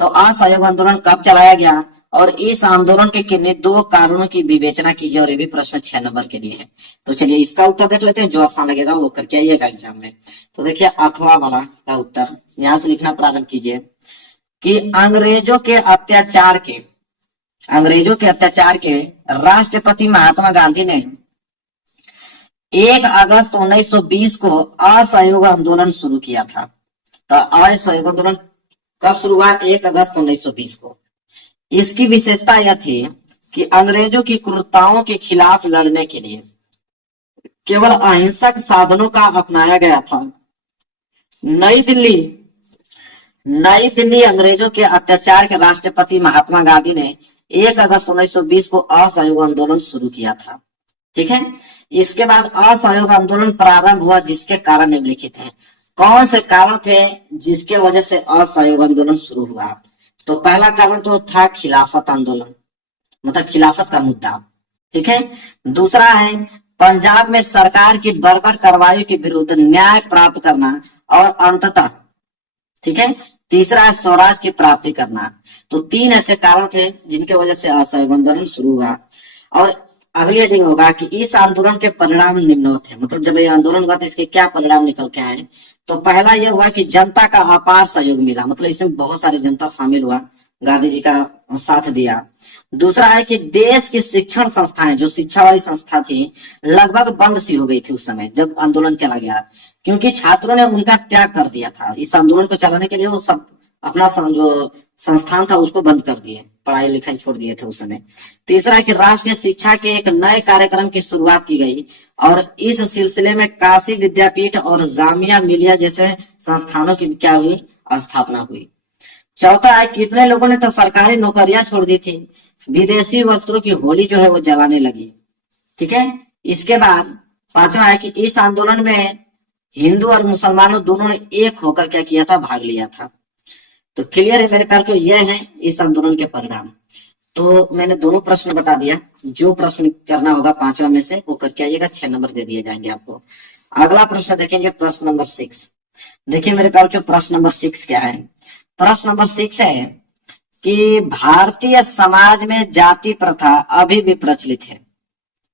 तो असहयोग आंदोलन कब चलाया गया और इस आंदोलन के किन्हीं दो कारणों की विवेचना कीजिए, और ये भी प्रश्न 6 नंबर के लिए है। तो चलिए इसका उत्तर देख लेते हैं, जो आसान लगेगा वो करके आइएगा एग्जाम में। तो देखिए अथवा वाला का उत्तर यहां से लिखना प्रारंभ कीजिए कि अंग्रेजों के अत्याचार के राष्ट्रपति महात्मा गांधी ने 1 अगस्त 1920 को असहयोग आंदोलन शुरू किया था। तो असहयोग आंदोलन कब शुरू हुआ, 1 अगस्त 1920 को। इसकी विशेषता यह थी कि अंग्रेजों की क्रूरताओं के खिलाफ लड़ने के लिए केवल अहिंसक साधनों का अपनाया गया था। नई दिल्ली अंग्रेजों के अत्याचार के राष्ट्रपति महात्मा गांधी ने 1 अगस्त 1920 को असहयोग आंदोलन शुरू किया था, ठीक है। इसके बाद असहयोग आंदोलन प्रारंभ हुआ, जिसके कारण निम्नलिखित हैं। कौन से कारण थे जिसके वजह से असहयोग आंदोलन शुरू हुआ, तो पहला कारण तो था खिलाफत आंदोलन, मतलब खिलाफत का मुद्दा, ठीक है। दूसरा है पंजाब में सरकार की बर्बर कार्रवाई के विरुद्ध न्याय प्राप्त करना, और अंततः, ठीक है, तीसरा है स्वराज की प्राप्ति करना। तो 3 ऐसे कारण थे जिनके वजह से असहयोग आंदोलन शुरू हुआ। और अगली हेडिंग होगा कि इस आंदोलन के परिणाम निम्नवत है, मतलब जब ये आंदोलन हुआ तो इसके क्या परिणाम निकल के आए। तो पहला यह हुआ कि जनता का अपार सहयोग मिला, मतलब इसमें बहुत सारी जनता शामिल हुआ, गांधी जी का साथ दिया। दूसरा है कि देश की शिक्षण संस्थाएं, जो शिक्षा वाली संस्था थी, लगभग बंद सी हो गई थी उस समय जब आंदोलन चला गया, क्योंकि छात्रों ने उनका त्याग कर दिया था। इस आंदोलन को चलाने के लिए वो सब अपना जो संस्थान था उसको बंद कर दिए, पढ़ाई लिखाई छोड़ दिए थे उस समय। तीसरा है कि राष्ट्रीय शिक्षा के एक नए कार्यक्रम की शुरुआत की गई, और इस सिलसिले में काशी विद्यापीठ और जामिया मिलिया जैसे संस्थानों की क्या हुई, स्थापना हुई। चौथा है कितने लोगों ने तो सरकारी नौकरियां छोड़ दी थी, विदेशी वस्त्रों की होली जो है वो जलाने लगी, ठीक है। इसके बाद पांचवा है कि इस आंदोलन में हिंदू और मुसलमानों दोनों ने एक होकर क्या किया था, भाग लिया था। तो क्लियर है मेरे प्यार, तो यह है इस आंदोलन के परिणाम। तो मैंने दोनों प्रश्न बता दिया, जो प्रश्न करना होगा पांचवा में से वो करके आइएगा, 6 नंबर दे दिए जाएंगे आपको। अगला प्रश्न देखेंगे, प्रश्न नंबर 6। देखिए मेरे प्यार, जो प्रश्न नंबर 6 क्या है, प्रश्न नंबर 6 है कि भारतीय समाज में जाति प्रथा अभी भी प्रचलित है।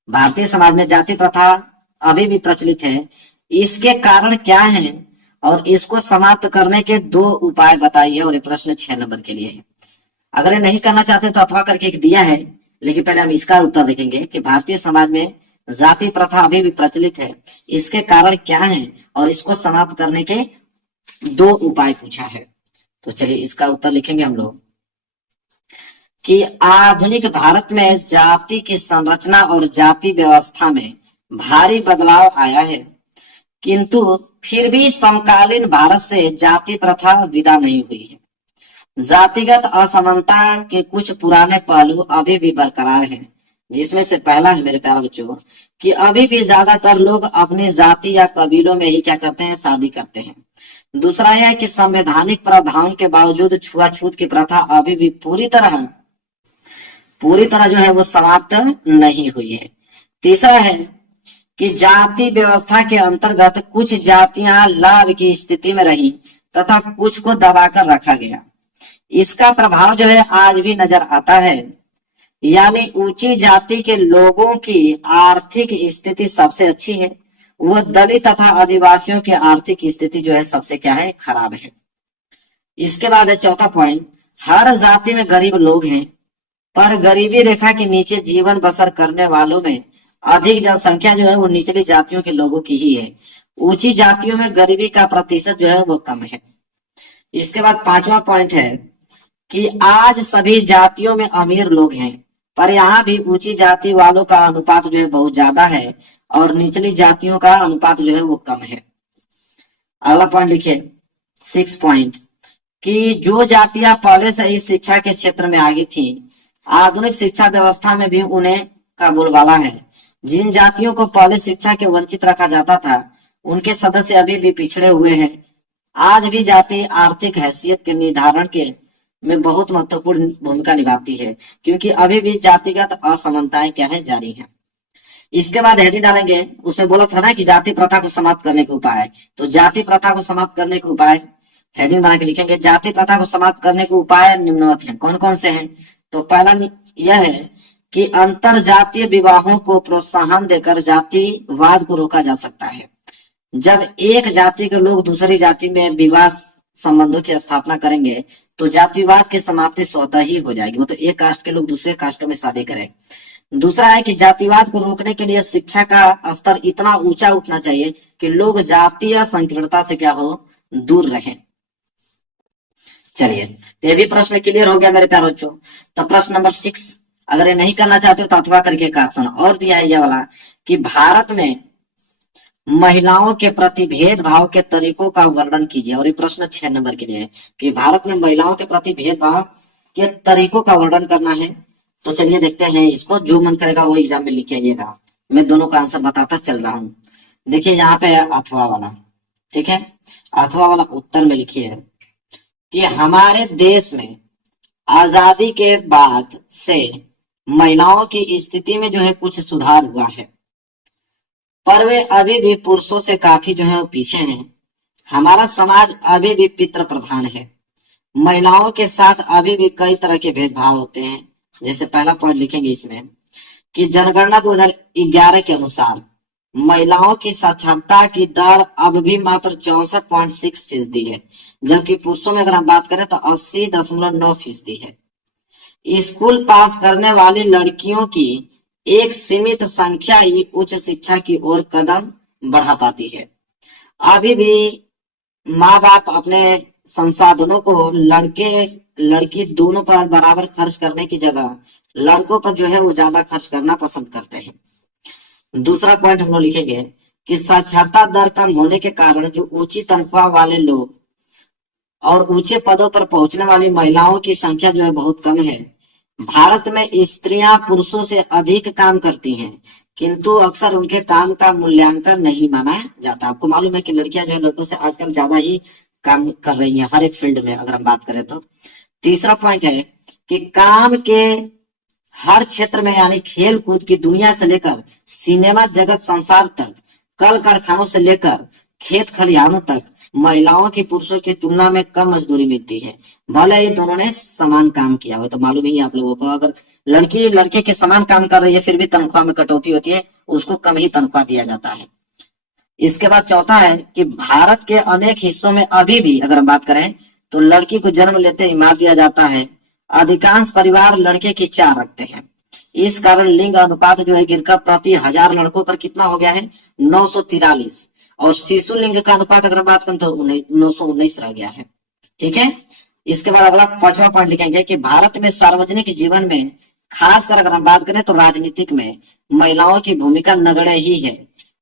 भारतीय समाज में जाति प्रथा अभी भी प्रचलित है, इसके कारण क्या है और इसको समाप्त करने के 2 उपाय बताइए, और ये प्रश्न 6 नंबर के लिए है। अगर ये नहीं करना चाहते तो अथवा करके एक दिया है, लेकिन पहले हम इसका उत्तर देखेंगे कि भारतीय समाज में जाति प्रथा अभी भी प्रचलित है, इसके कारण क्या है और इसको समाप्त करने के 2 उपाय पूछा है। तो चलिए इसका उत्तर लिखेंगे हम लोग कि आधुनिक भारत में जाति की संरचना और जाति व्यवस्था में भारी बदलाव आया है, किंतु फिर भी समकालीन भारत से जाति प्रथा विदा नहीं हुई है। जातिगत असमानता के कुछ पुराने पहलू अभी भी बरकरार हैं, जिसमें से पहला है मेरे प्यारे बच्चों कि अभी भी ज्यादातर लोग अपनी जाति या कबीलों में ही क्या करते हैं, शादी करते हैं। दूसरा यह है कि संवैधानिक प्रावधानों के बावजूद छुआछूत की प्रथा अभी भी पूरी तरह जो है वो समाप्त नहीं हुई है। तीसरा है कि जाति व्यवस्था के अंतर्गत कुछ जातियां लाभ की स्थिति में रही तथा कुछ को दबाकर रखा गया। इसका प्रभाव जो है आज भी नजर आता है, यानी ऊंची जाति के लोगों की आर्थिक स्थिति सबसे अच्छी है, वह दलित तथा आदिवासियों की आर्थिक स्थिति जो है सबसे क्या है, खराब है। इसके बाद है चौथा पॉइंट, हर जाति में गरीब लोग हैं, पर गरीबी रेखा के नीचे जीवन बसर करने वालों में अधिक जनसंख्या जो है वो निचली जातियों के लोगों की ही है। ऊंची जातियों में गरीबी का प्रतिशत जो है वो कम है। इसके बाद पांचवा पॉइंट है कि आज सभी जातियों में अमीर लोग हैं, पर यहाँ भी ऊंची जाति वालों का अनुपात जो है बहुत ज्यादा है और निचली जातियों का अनुपात जो है वो कम है। अगला पॉइंट लिखिए 6 पॉइंट कि जो जातियां पहले से ही शिक्षा के क्षेत्र में आगे थी, आधुनिक शिक्षा व्यवस्था में भी उन्हें का बोलबाला है। जिन जातियों को पहले शिक्षा के वंचित रखा जाता था, उनके सदस्य अभी भी पिछड़े हुए हैं। आज भी जाति आर्थिक हैसियत के निर्धारण के में बहुत महत्वपूर्ण भूमिका निभाती है, क्योंकि अभी भी जातिगत असमानताएं क्या है, जारी है। इसके बाद हेडिंग डालेंगे, उसमें बोला था ना कि जाति प्रथा को समाप्त करने के उपाय, तो जाति प्रथा को समाप्त करने के उपाय हेडिंग बना के लिखेंगे, जाति प्रथा को समाप्त करने के उपाय निम्नवत हैं। कौन कौन से हैं? तो पहला यह है कि अंतर जातीय विवाहों को प्रोत्साहन देकर जातिवाद को रोका जा सकता है। जब एक जाति के लोग दूसरी जाति में विवाह संबंधों की स्थापना करेंगे तो जातिवाद की समाप्ति स्वतः ही हो जाएगी, मतलब एक कास्ट के लोग दूसरे कास्टों में शादी करें। दूसरा है कि जातिवाद को रोकने के लिए शिक्षा का स्तर इतना ऊंचा उठना चाहिए कि लोग जातीय संकीर्णता से क्या हो, दूर रहें। चलिए, ये भी प्रश्न क्लियर हो गया मेरे प्यारे बच्चों। तो प्रश्न नंबर 6, अगर ये नहीं करना चाहते हो तो अथवा करके एक ऑप्शन और दिया है ये वाला कि भारत में महिलाओं के प्रति भेदभाव के तरीकों का वर्णन कीजिए। और ये प्रश्न 6 नंबर के लिए है कि भारत में महिलाओं के प्रति भेदभाव के तरीकों का वर्णन करना है। तो चलिए देखते हैं इसको, जो मन करेगा वो एग्जाम में लिख के आइएगा। मैं दोनों का आंसर बताता चल रहा हूँ। देखिए यहाँ पे है अथवा वाला, ठीक है, अथवा वाला उत्तर में लिखिए कि हमारे देश में आजादी के बाद से महिलाओं की स्थिति में जो है कुछ सुधार हुआ है, पर वे अभी भी पुरुषों से काफी जो है वो पीछे हैं। हमारा समाज अभी भी पितृ प्रधान है। महिलाओं के साथ अभी भी कई तरह के भेदभाव होते हैं। जैसे पहला पॉइंट लिखेंगे इसमें कि जनगणना 2011 के अनुसार महिलाओं की साक्षरता की दर अब भी मात्र 64.6% है, जबकि पुरुषों में अगर हम बात करें तो 80.9% है। स्कूल पास करने वाली लड़कियों की एक सीमित संख्या ही उच्च शिक्षा की ओर कदम बढ़ा पाती है। अभी भी माँ बाप अपने संसाधनों को लड़के लड़की दोनों पर बराबर खर्च करने की जगह लड़कों पर जो है वो ज्यादा खर्च करना पसंद करते हैं। दूसरा पॉइंट हम लोग लिखेंगे कि साक्षरता दर कम होने के कारण जो ऊंची तनख्वाह वाले लोग और ऊंचे पदों पर पहुंचने वाली महिलाओं की संख्या जो है बहुत कम है। भारत में स्त्रियां पुरुषों से अधिक काम करती हैं, किंतु अक्सर उनके काम का मूल्यांकन नहीं माना जाता। आपको मालूम है कि लड़कियां जो है लड़कों से आजकल ज्यादा ही काम कर रही हैं हर एक फील्ड में अगर हम बात करें तो। तीसरा पॉइंट है कि काम के हर क्षेत्र में यानी खेल कूद की दुनिया से लेकर सिनेमा जगत संसार तक, कल कारखानों से लेकर खेत खलिहानों तक महिलाओं की पुरुषों की तुलना में कम मजदूरी मिलती है। भले ही दोनों ने समान काम किया हो, तो मालूम ही आप लोगों को अगर लड़की लड़के के समान काम कर रही है फिर भी तनख्वाह में कटौती होती है, उसको कम ही तनख्वाह दिया जाता है। इसके बाद चौथा है कि भारत के अनेक हिस्सों में अभी भी अगर हम बात करें तो लड़की को जन्म लेते ही मार दिया जाता है। अधिकांश परिवार लड़के की चाह रखते हैं। इस कारण लिंग अनुपात जो है गिरकर प्रति 1000 लड़कों पर कितना हो गया है, 943, और शिशु लिंग का अनुपात अगर बात करें तो 919 रह गया है। ठीक है, इसके बाद अगला 5वां पॉइंट लिखेंगे कि भारत में सार्वजनिक जीवन में खासकर अगर हम बात करें तो राजनीतिक में महिलाओं की भूमिका नगण्य ही है।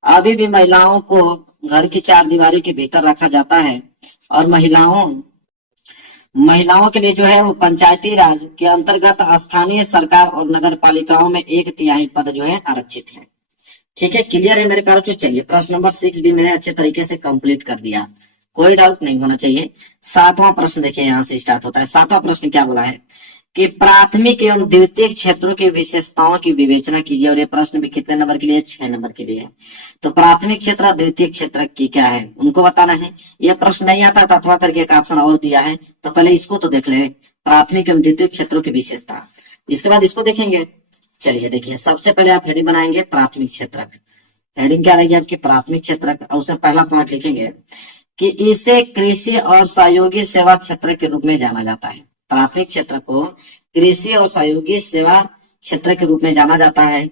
अभी भी महिलाओं को घर की चार दीवारी के भीतर रखा जाता है और महिलाओं के लिए जो है वो पंचायती राज के अंतर्गत स्थानीय सरकार और नगर पालिकाओं में 1/3 पद जो है आरक्षित है। ठीक है, क्लियर है मेरे प्यारे। चलिए प्रश्न नंबर 6 भी मैंने अच्छे तरीके से कंप्लीट कर दिया, कोई डाउट नहीं होना चाहिए। 7वां प्रश्न देखिए, यहाँ से स्टार्ट होता है। 7वां प्रश्न क्या बोला है कि प्राथमिक एवं द्वितीयक क्षेत्रों की विशेषताओं की विवेचना कीजिए। और ये प्रश्न भी कितने नंबर के लिए? 6 नंबर के लिए है। तो प्राथमिक क्षेत्र और द्वितीयक क्षेत्र की क्या है उनको बताना है। यह प्रश्न नहीं आता तो अथवा करके एक ऑप्शन और दिया है, तो पहले इसको तो देख ले, प्राथमिक एवं द्वितीयक क्षेत्रों की विशेषता। इसके बाद इसको देखेंगे। चलिए देखिए, सबसे पहले आप हेडिंग बनाएंगे प्राथमिक क्षेत्र। हेडिंग क्या रहेगी आपकी? प्राथमिक क्षेत्र। उसमें पहला पॉइंट लिखेंगे कि इसे कृषि और सहयोगी सेवा क्षेत्र के रूप में जाना जाता है। प्राथमिक क्षेत्र को कृषि और सहयोगी सेवा क्षेत्र के रूप में जाना जाता है।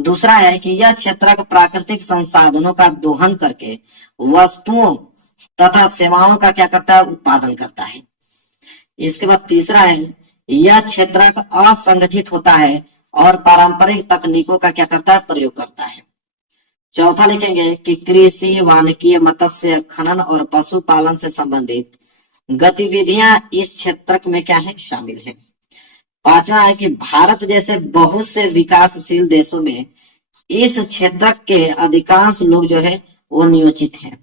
दूसरा है कि यह क्षेत्र प्राकृतिक संसाधनों का दोहन करके वस्तुओं तथा सेवाओं का क्या करता है? उत्पादन करता है। इसके बाद तीसरा है, यह क्षेत्र असंगठित होता है और पारंपरिक तकनीकों का क्या करता है? प्रयोग करता है। चौथा लिखेंगे कि कृषि, वानिकी, मत्स्य, खनन और पशुपालन से संबंधित गतिविधियां इस क्षेत्र में क्या है? शामिल है। पांचवा है कि भारत जैसे बहुत से विकासशील देशों में इस क्षेत्र के अधिकांश लोग जो है वो नियोजित हैं।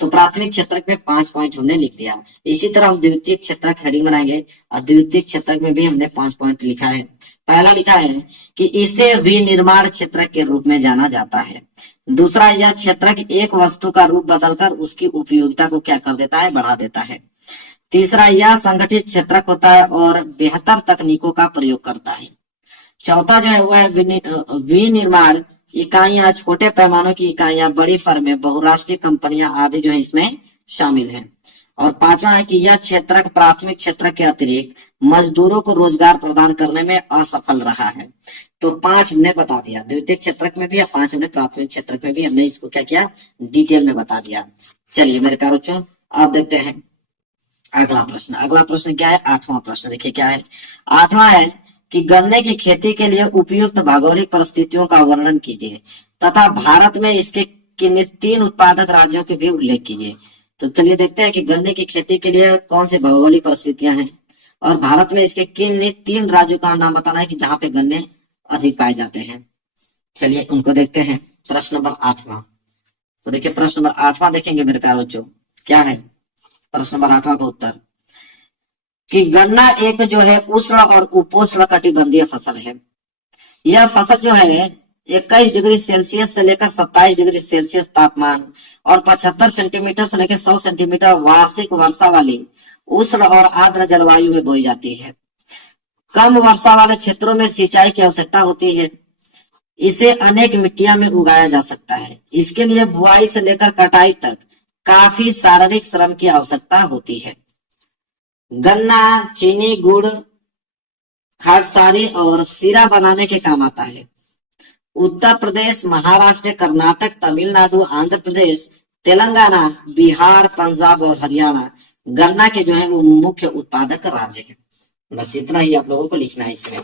तो प्राथमिक क्षेत्र में 5 पॉइंट हमने लिख दिया। इसी तरह हम द्वितीय क्षेत्र हेडिंग बनाएंगे और द्वितीय क्षेत्र में भी हमने 5 पॉइंट लिखा है। पहला लिखा है कि इसे विनिर्माण क्षेत्र के रूप में जाना जाता है। दूसरा, यह क्षेत्र एक वस्तु का रूप बदलकर उसकी उपयोगिता को क्या कर देता है? बढ़ा देता है। तीसरा, यह संगठित क्षेत्र होता है और बेहतर तकनीकों का प्रयोग करता है। चौथा जो है वह है विनिर्माण इकाइयां, छोटे पैमानों की इकाइयां, बड़ी फर्में, बहुराष्ट्रीय कंपनियां आदि जो है इसमें शामिल हैं। और पांचवा है कि यह क्षेत्र प्राथमिक क्षेत्र के अतिरिक्त मजदूरों को रोजगार प्रदान करने में असफल रहा है। तो 5 हमने बता दिया द्वितीय क्षेत्र में भी, 5 हमने प्राथमिक क्षेत्र में भी, हमने इसको क्या किया? डिटेल में बता दिया। चलिए मेरे प्यारे बच्चों, आप देखते हैं अगला प्रश्न। अगला प्रश्न क्या है? 8वां प्रश्न। देखिए क्या है? 8वां है कि गन्ने की खेती के लिए उपयुक्त भौगोलिक परिस्थितियों का वर्णन कीजिए तथा भारत में इसके किन 3 उत्पादक राज्यों के भी उल्लेख कीजिए। तो चलिए देखते हैं कि गन्ने की खेती के लिए कौन सी भौगोलिक परिस्थितियां हैं और भारत में इसके किन 3 राज्यों का नाम बताना है कि जहां पे गन्ने अधिक पाए जाते हैं। चलिए उनको देखते हैं। प्रश्न नंबर 8वां। तो देखिए प्रश्न नंबर 8वां देखेंगे मेरे प्यारे बच्चों, क्या है प्रश्न नंबर 8वां का उत्तर कि गन्ना एक जो है उष्ण और उपोष्ण कटिबंधीय फसल है। यह फसल जो है 21 डिग्री सेल्सियस से लेकर 27 डिग्री सेल्सियस तापमान और 75 सेंटीमीटर से लेकर 100 सेंटीमीटर वार्षिक वर्षा वाली उष्ण और आर्द्र जलवायु में बोई जाती है। कम वर्षा वाले क्षेत्रों में सिंचाई की आवश्यकता होती है। इसे अनेक मिट्टियां में उगाया जा सकता है। इसके लिए बुआई से लेकर कटाई तक काफी शारीरिक श्रम की आवश्यकता होती है। गन्ना चीनी, गुड़, खाटसारी और सीरा बनाने के काम आता है। उत्तर प्रदेश, महाराष्ट्र, कर्नाटक, तमिलनाडु, आंध्र प्रदेश, तेलंगाना, बिहार, पंजाब और हरियाणा गन्ना के जो है वो मुख्य उत्पादक राज्य हैं। बस इतना ही आप लोगों को लिखना है इसमें।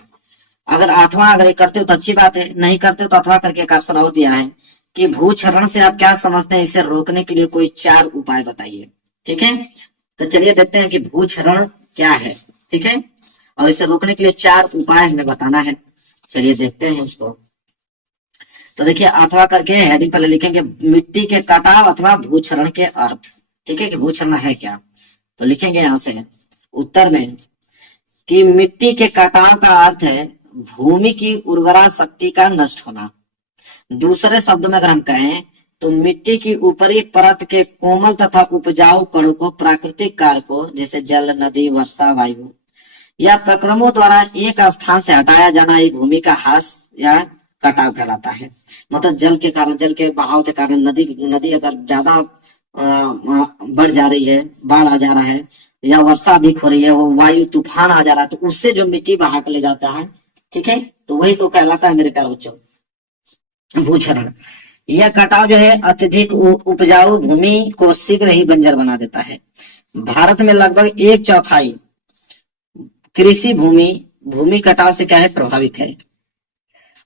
अगर 8वां अगर करते हो तो अच्छी बात है, नहीं करते हो तो अथवा करके एक ऑप्शन और दिया है कि भूक्षरण से आप क्या समझते हैं, इसे रोकने के लिए कोई 4 उपाय बताइए। ठीक है, तो चलिए देखते हैं कि भूक्षरण क्या है। ठीक है, और इसे रोकने के लिए 4 उपाय हमें बताना है। चलिए देखते हैं उसको। तो देखिए अथवा करके हेडिंग पहले लिखेंगे मिट्टी के कटाव अथवा भूक्षरण के अर्थ। ठीक है, कि भूक्षरण है क्या, तो लिखेंगे यहां से उत्तर में कि मिट्टी के कटाव का अर्थ है भूमि की उर्वरा शक्ति का नष्ट होना। दूसरे शब्दों में अगर हम कहें तो मिट्टी की ऊपरी परत के कोमल तथा उपजाऊ कणों को प्राकृतिक कारकों जैसे जल, नदी, वर्षा, वायु या प्रक्रमों द्वारा एक स्थान से हटाया जाना ही भूमि का ह्रास या कटाव कहलाता है। मतलब जल के कारण, जल के बहाव के कारण नदी अगर ज्यादा बढ़ जा रही है, बाढ़ आ जा रहा है या वर्षा अधिक हो रही है, वो वायु तूफान आ जा रहा है, तो उससे जो मिट्टी बहा के ले जाता है, ठीक है, तो वही तो कहलाता है मेरे प्यारे बच्चों भूक्षरण। यह कटाव जो है अत्यधिक उपजाऊ भूमि को शीघ्र ही बंजर बना देता है। भारत में लगभग 1/4 कृषि भूमि भूमि कटाव से क्या है प्रभावित है?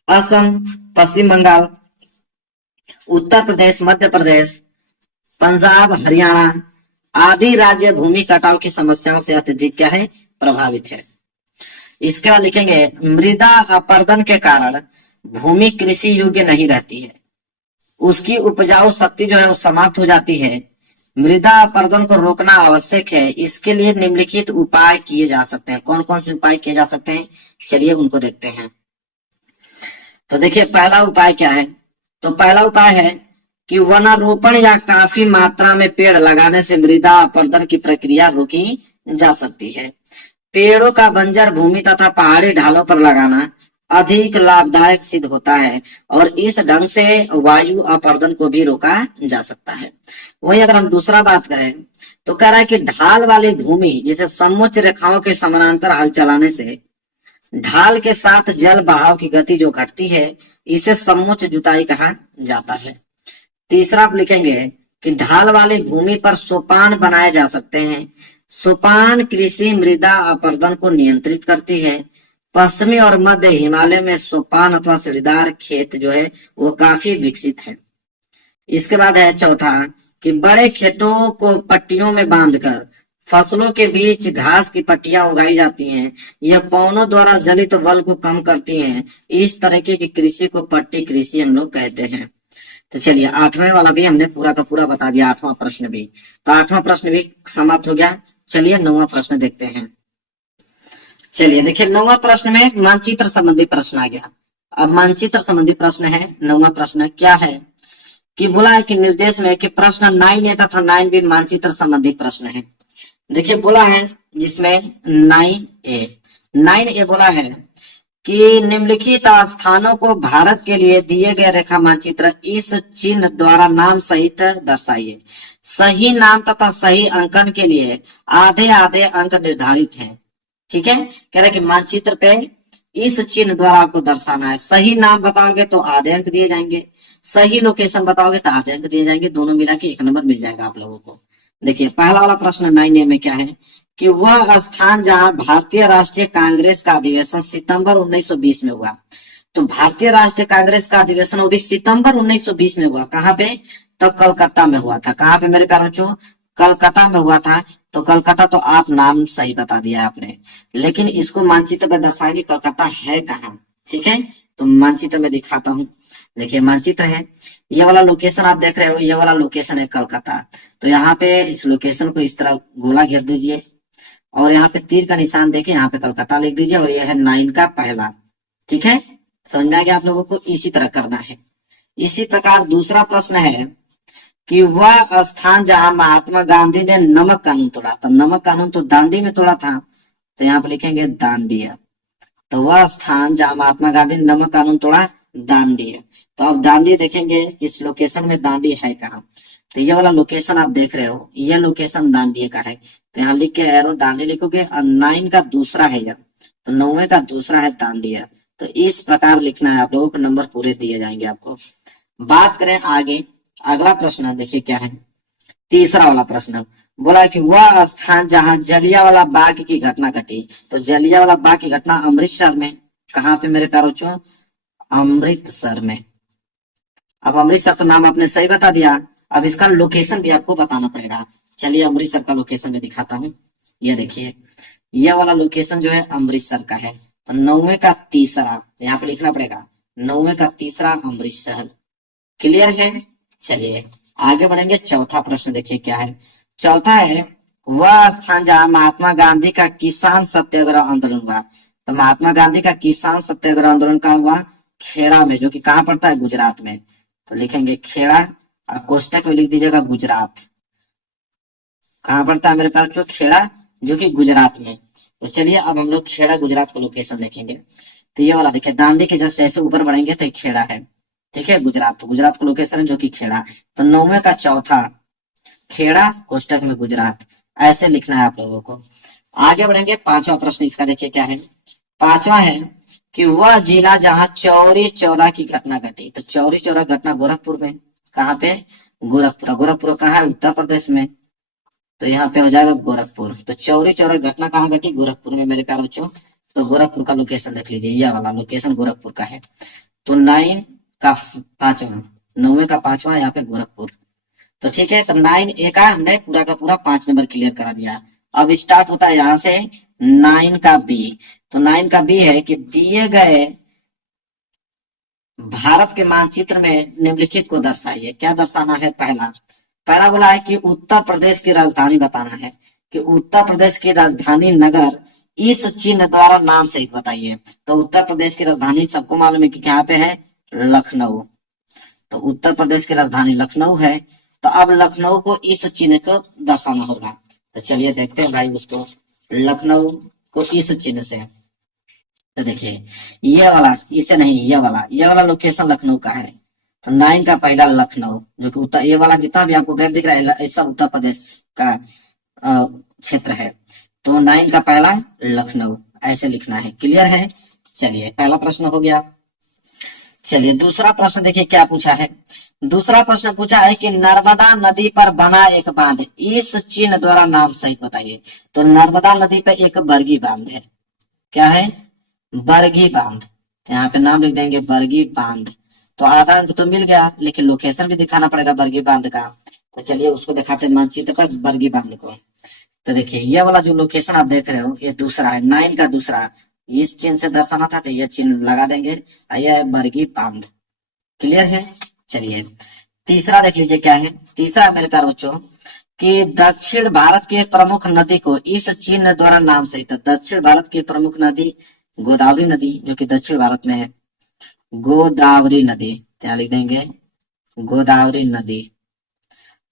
असम, पश्चिम बंगाल, उत्तर प्रदेश, मध्य प्रदेश, पंजाब, हरियाणा आदि राज्य भूमि कटाव की समस्याओं से अत्यधिक क्या है प्रभावित है। इसके बाद लिखेंगे मृदा अपरदन के कारण भूमि कृषि योग्य नहीं रहती है, उसकी उपजाऊ शक्ति जो है वो समाप्त हो जाती है। मृदा अपरदन को रोकना आवश्यक है, इसके लिए निम्नलिखित उपाय किए जा सकते हैं। कौन कौन से उपाय किए जा सकते हैं, चलिए उनको देखते हैं। तो देखिए पहला उपाय क्या है, तो पहला उपाय है कि वनारोपण या काफी मात्रा में पेड़ लगाने से मृदा अपरदन की प्रक्रिया रोकी जा सकती है। पेड़ों का बंजर भूमि तथा पहाड़ी ढालों पर लगाना अधिक लाभदायक सिद्ध होता है और इस ढंग से वायु अपरदन को भी रोका जा सकता है। वही अगर हम दूसरा बात करें तो कह रहा है कि ढाल वाली भूमि जैसे समोच्च रेखाओं के समानांतर हल चलाने से ढाल के साथ जल बहाव की गति जो घटती है, इसे समोच्च जुताई कहा जाता है। तीसरा आप लिखेंगे कि ढाल वाली भूमि पर सोपान बनाए जा सकते हैं। सोपान कृषि मृदा अपरदन को नियंत्रित करती है। पश्चिमी और मध्य हिमालय में सोपान अथवा सीढ़ीदार खेत जो है वो काफी विकसित है। इसके बाद है चौथा कि बड़े खेतों को पट्टियों में बांधकर फसलों के बीच घास की पट्टियां उगाई जाती हैं। यह पौनों द्वारा जलित बल को कम करती हैं। इस तरीके की कृषि को पट्टी कृषि हम लोग कहते हैं। तो चलिए आठवें वाला भी हमने पूरा का पूरा बता दिया, आठवां प्रश्न भी। तो आठवां प्रश्न भी समाप्त हो गया। चलिए नौवां प्रश्न देखते हैं। चलिए देखिए नौवां प्रश्न में मानचित्र संबंधी प्रश्न आ गया। अब मानचित्र संबंधी प्रश्न है। नौवां प्रश्न क्या है कि बोला है कि निर्देश में कि प्रश्न 9A तथा 9B मानचित्र संबंधी प्रश्न है। देखिए बोला है जिसमें 9A बोला है कि निम्नलिखित स्थानों को भारत के लिए दिए गए रेखा मानचित्र इस चिन्ह द्वारा नाम सहित दर्शाइए। सही नाम तथा सही अंकन के लिए आधे आधे अंक निर्धारित हैं। ठीक है, कह रहे कि मानचित्र पे इस चिन्ह द्वारा आपको दर्शाना है। सही नाम बताओगे तो आधे अंक दिए जाएंगे, सही लोकेशन बताओगे तो आधे अंक दिए जाएंगे, दोनों मिला के 1 नंबर मिल जाएगा आप लोगों को। देखिए पहला वाला प्रश्न 9A में क्या है कि वह स्थान जहां भारतीय राष्ट्रीय कांग्रेस का अधिवेशन सितंबर 1920 में हुआ। तो भारतीय राष्ट्रीय कांग्रेस का अधिवेशन वो भी सितंबर 1920 में हुआ। कहाँ पे, तो कलकत्ता में हुआ था। कहाँ पे मेरे प्यारे बच्चों, कलकत्ता में हुआ था। तो कलकत्ता तो आप नाम सही बता दिया आपने, लेकिन इसको मानचित्र में दर्शाएंगे कलकत्ता है कहाँ। ठीक है, तो मानचित्र में दिखाता हूँ। देखिए मानचित्र है, ये वाला लोकेशन आप देख रहे हो, ये वाला लोकेशन है कलकत्ता। तो यहाँ पे इस लोकेशन को इस तरह गोला घेर दीजिए और यहाँ पे तीर का निशान देके यहाँ पे कलकत्ता लिख दीजिए और यह है 9 का पहला। ठीक है, समझ में आ गया आप लोगों को, इसी तरह करना है। इसी प्रकार दूसरा प्रश्न है कि वह स्थान जहां महात्मा गांधी ने नमक कानून तोड़ा। तो नमक कानून तो दांडी में तोड़ा था, तो यहाँ पे लिखेंगे दांडिया। तो वह स्थान जहां महात्मा गांधी ने नमक कानून तोड़ा दांडी है। तो आप दांडी देखेंगे इस लोकेशन में दांडी है कहाँ। तो ये वाला लोकेशन आप देख रहे हो, ये लोकेशन दांडी का है। तो यहाँ लिख के एरो दांडी लिखोगे और 9 का दूसरा है यह, तो 9वें का दूसरा है दांडिया। तो इस प्रकार लिखना है आप लोगों को, नंबर पूरे दिए जाएंगे आपको। बात करें आगे, अगला प्रश्न देखिए क्या है। तीसरा वाला प्रश्न बोला कि वह स्थान जहां जलियांवाला बाग की घटना घटी। तो जलियांवाला बाग की घटना अमृतसर में। कहाँ पे मेरे प्यारे बच्चों, अमृतसर में। अब अमृतसर तो नाम आपने सही बता दिया, अब इसका लोकेशन भी आपको बताना पड़ेगा। चलिए अमृतसर का लोकेशन में दिखाता हूँ। ये देखिए यह वाला लोकेशन जो है अमृतसर का है। तो 9वें का तीसरा यहाँ पे लिखना पड़ेगा, 9वें का तीसरा अमृतसर। क्लियर है, चलिए आगे बढ़ेंगे। चौथा प्रश्न देखिए क्या है। चौथा है वह स्थान जहां महात्मा गांधी का किसान सत्याग्रह आंदोलन हुआ। तो महात्मा गांधी का किसान सत्याग्रह आंदोलन का हुआ खेड़ा में, जो कि कहाँ पड़ता है, गुजरात में। तो लिखेंगे खेड़ा और कोष्टक में लिख दीजिएगा गुजरात। कहाँ पड़ता है मेरे पास जो खेड़ा, जो कि गुजरात में। तो चलिए अब हम लोग खेड़ा गुजरात को लोकेशन देखेंगे। तो ये वाला देखिए दांडी के जस्ट ऐसे ऊपर बढ़ेंगे तो खेड़ा है। ठीक है, गुजरात, तो गुजरात को लोकेशन है जो कि खेड़ा। तो 9वें का चौथा खेड़ा कोष्टक में गुजरात, ऐसे लिखना है आप लोगों को। आगे बढ़ेंगे, पांचवा प्रश्न इसका देखिए क्या है। पांचवा है कि वह जिला जहां चौरी चौरा की घटना घटी। तो चौरी चौरा घटना गोरखपुर में। कहाँ पे, गोरखपुर। गोरखपुर कहाँ है, उत्तर प्रदेश में। तो यहाँ पे हो जाएगा गोरखपुर। तो चौरी चौरा घटना कहाँ घटी? गोरखपुर में मेरे प्यारे बच्चों। तो गोरखपुर का लोकेशन देख लीजिए, यह वाला लोकेशन गोरखपुर का है। तो 9 का 5वां, 9वें का 5वां यहाँ पे गोरखपुर। तो ठीक है, तो 9A का हमने पूरा का पूरा 5 नंबर क्लियर करा दिया। अब स्टार्ट होता है यहाँ से 9 का B। तो 9 का B है कि दिए गए भारत के मानचित्र में निम्नलिखित को दर्शाइए। क्या दर्शाना है? पहला बोला है कि उत्तर प्रदेश की राजधानी बताना है, कि उत्तर प्रदेश की राजधानी नगर इस चिन्ह द्वारा नाम सहित बताइए। तो उत्तर प्रदेश की राजधानी सबको मालूम है कि यहाँ पे है लखनऊ। तो उत्तर प्रदेश की राजधानी लखनऊ है। तो अब लखनऊ को इस चिन्ह को दर्शाना होगा। तो चलिए देखते हैं भाई उसको, लखनऊ को इस चिन्ह से। तो देखिए ये वाला, इसे नहीं, ये वाला लोकेशन लखनऊ का है। तो 9 का पहला लखनऊ, जो कि उत्तर, ये वाला जितना भी आपको गैप दिख रहा है ऐसा उत्तर प्रदेश का क्षेत्र है। तो 9 का पहला लखनऊ ऐसे लिखना है। क्लियर है? चलिए पहला प्रश्न हो गया। चलिए दूसरा प्रश्न देखिए क्या पूछा है। दूसरा प्रश्न पूछा है कि नर्मदा नदी पर बना एक बांध इस चिन्ह द्वारा नाम सहित बताइए। तो नर्मदा नदी पे एक बरगी बांध है। क्या है? बरगी बांध। तो यहाँ पे नाम लिख देंगे बरगी बांध। तो आधा अंक तो मिल गया, लेकिन लोकेशन भी दिखाना पड़ेगा बरगी बांध का। तो चलिए उसको दिखाते हैं मानचित्र पर बरगी बांध को। तो देखिए ये वाला जो लोकेशन आप देख रहे हो, ये दूसरा है, 9 का दूसरा। इस चिन्ह से दर्शाना था तो ये चिन्ह लगा देंगे। यह है बरगी बांध। क्लियर है? चलिए तीसरा देख लीजिए क्या है। तीसरा मेरे प्यारे बच्चों कि दक्षिण भारत की एक प्रमुख नदी को इस चिन्ह द्वारा नाम सहित। दक्षिण भारत की प्रमुख नदी गोदावरी नदी, जो कि दक्षिण भारत में है, गोदावरी नदी। यहाँ लिख देंगे गोदावरी नदी।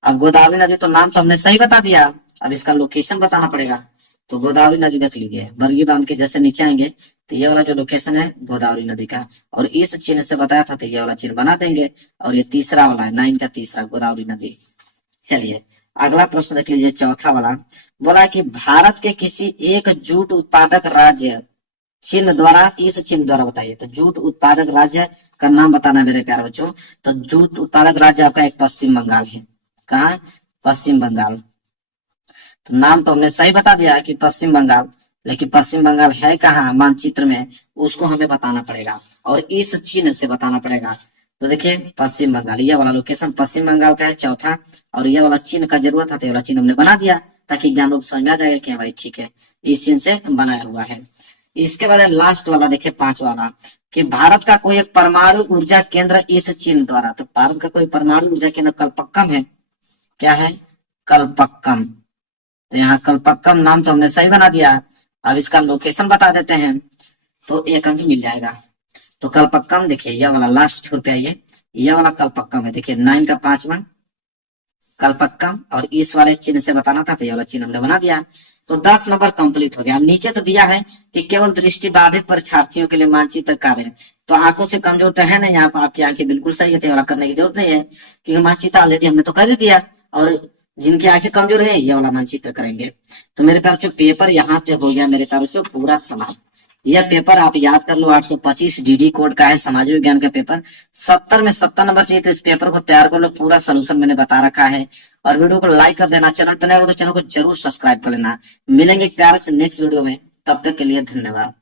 अब गोदावरी नदी तो नाम तो हमने सही बता दिया, अब इसका लोकेशन बताना पड़ेगा। तो गोदावरी नदी देख लीजिए, बरगी बांध के जैसे नीचे आएंगे तो ये वाला जो लोकेशन है गोदावरी नदी का, और इस चिन्ह से बताया था तो ये वाला चिन्ह बना देंगे। और ये तीसरा वाला है 9 का तीसरा, गोदावरी नदी। चलिए अगला प्रश्न देख लीजिए, चौथा वाला। बोला कि भारत के किसी एक जूट उत्पादक राज्य चिन्ह द्वारा इस चिन्ह द्वारा बताइए। तो जूट उत्पादक राज्य का नाम बताना है मेरे प्यारे बच्चों। तो जूट उत्पादक राज्य आपका एक पश्चिम बंगाल है। कहाँ? पश्चिम बंगाल। तो नाम तो हमने सही बता दिया कि पश्चिम बंगाल, लेकिन पश्चिम बंगाल है कहाँ मानचित्र में, उसको हमें बताना पड़ेगा और इस चिन्ह से बताना पड़ेगा। तो देखिए पश्चिम बंगाल, ये वाला लोकेशन पश्चिम बंगाल का है चौथा। और ये वाला चिन्ह का जरूरत था तो ये वाला चिन्ह हमने बना दिया ताकि एग्जाम लोग समझ में आ जाएगा कि भाई ठीक है इस चिन्ह से बनाया हुआ है। इसके बाद लास्ट वाला देखिए 5 वाला कि भारत का कोई एक परमाणु ऊर्जा केंद्र इस चिन्ह द्वारा। तो भारत का कोई परमाणु ऊर्जा केंद्र कलपक्कम है। क्या है? कलपक्कम। तो यहाँ कलपक्कम नाम तो हमने सही बना दिया। अब इसका लोकेशन बता देते हैं तो 1 अंक मिल जाएगा। तो कलपक्कम देखिए यह वाला लास्ट छोर पे आइए, यह वाला कलपक्कम है। देखिए 9 का 5वां कलपक्कम, और इस वाले चिन्ह से बताना था तो यह वाला चिन्ह हमने बना दिया। तो 10 नंबर कंप्लीट हो गया। नीचे तो दिया है कि केवल दृष्टिबाधित परीक्षार्थियों के लिए मानचित्र कार्य। तो आंखों से कमजोर तो है नहीं, यहाँ पर आपकी आंखें बिल्कुल सही है, वाला करने की जरूरत नहीं है क्योंकि मानचित्र ऑलरेडी हमने तो कर ही दिया। और जिनकी आंखें कमजोर है ये वाला मानचित्र करेंगे। तो मेरे प्यारे बच्चों पेपर यहाँ पे हो गया मेरे प्यारे बच्चों पूरा समाप्त। यह पेपर आप याद कर लो 825 डीडी कोड का है, सामाजिक विज्ञान का पेपर। 70 में 70 नंबर चाहिए, तो इस पेपर को तैयार कर लो। पूरा सोल्यूशन मैंने बता रखा है। और वीडियो को लाइक कर देना, चैनल पर नया हो तो चैनल को जरूर सब्सक्राइब कर लेना। मिलेंगे प्यार से नेक्स्ट वीडियो में, तब तक के लिए धन्यवाद।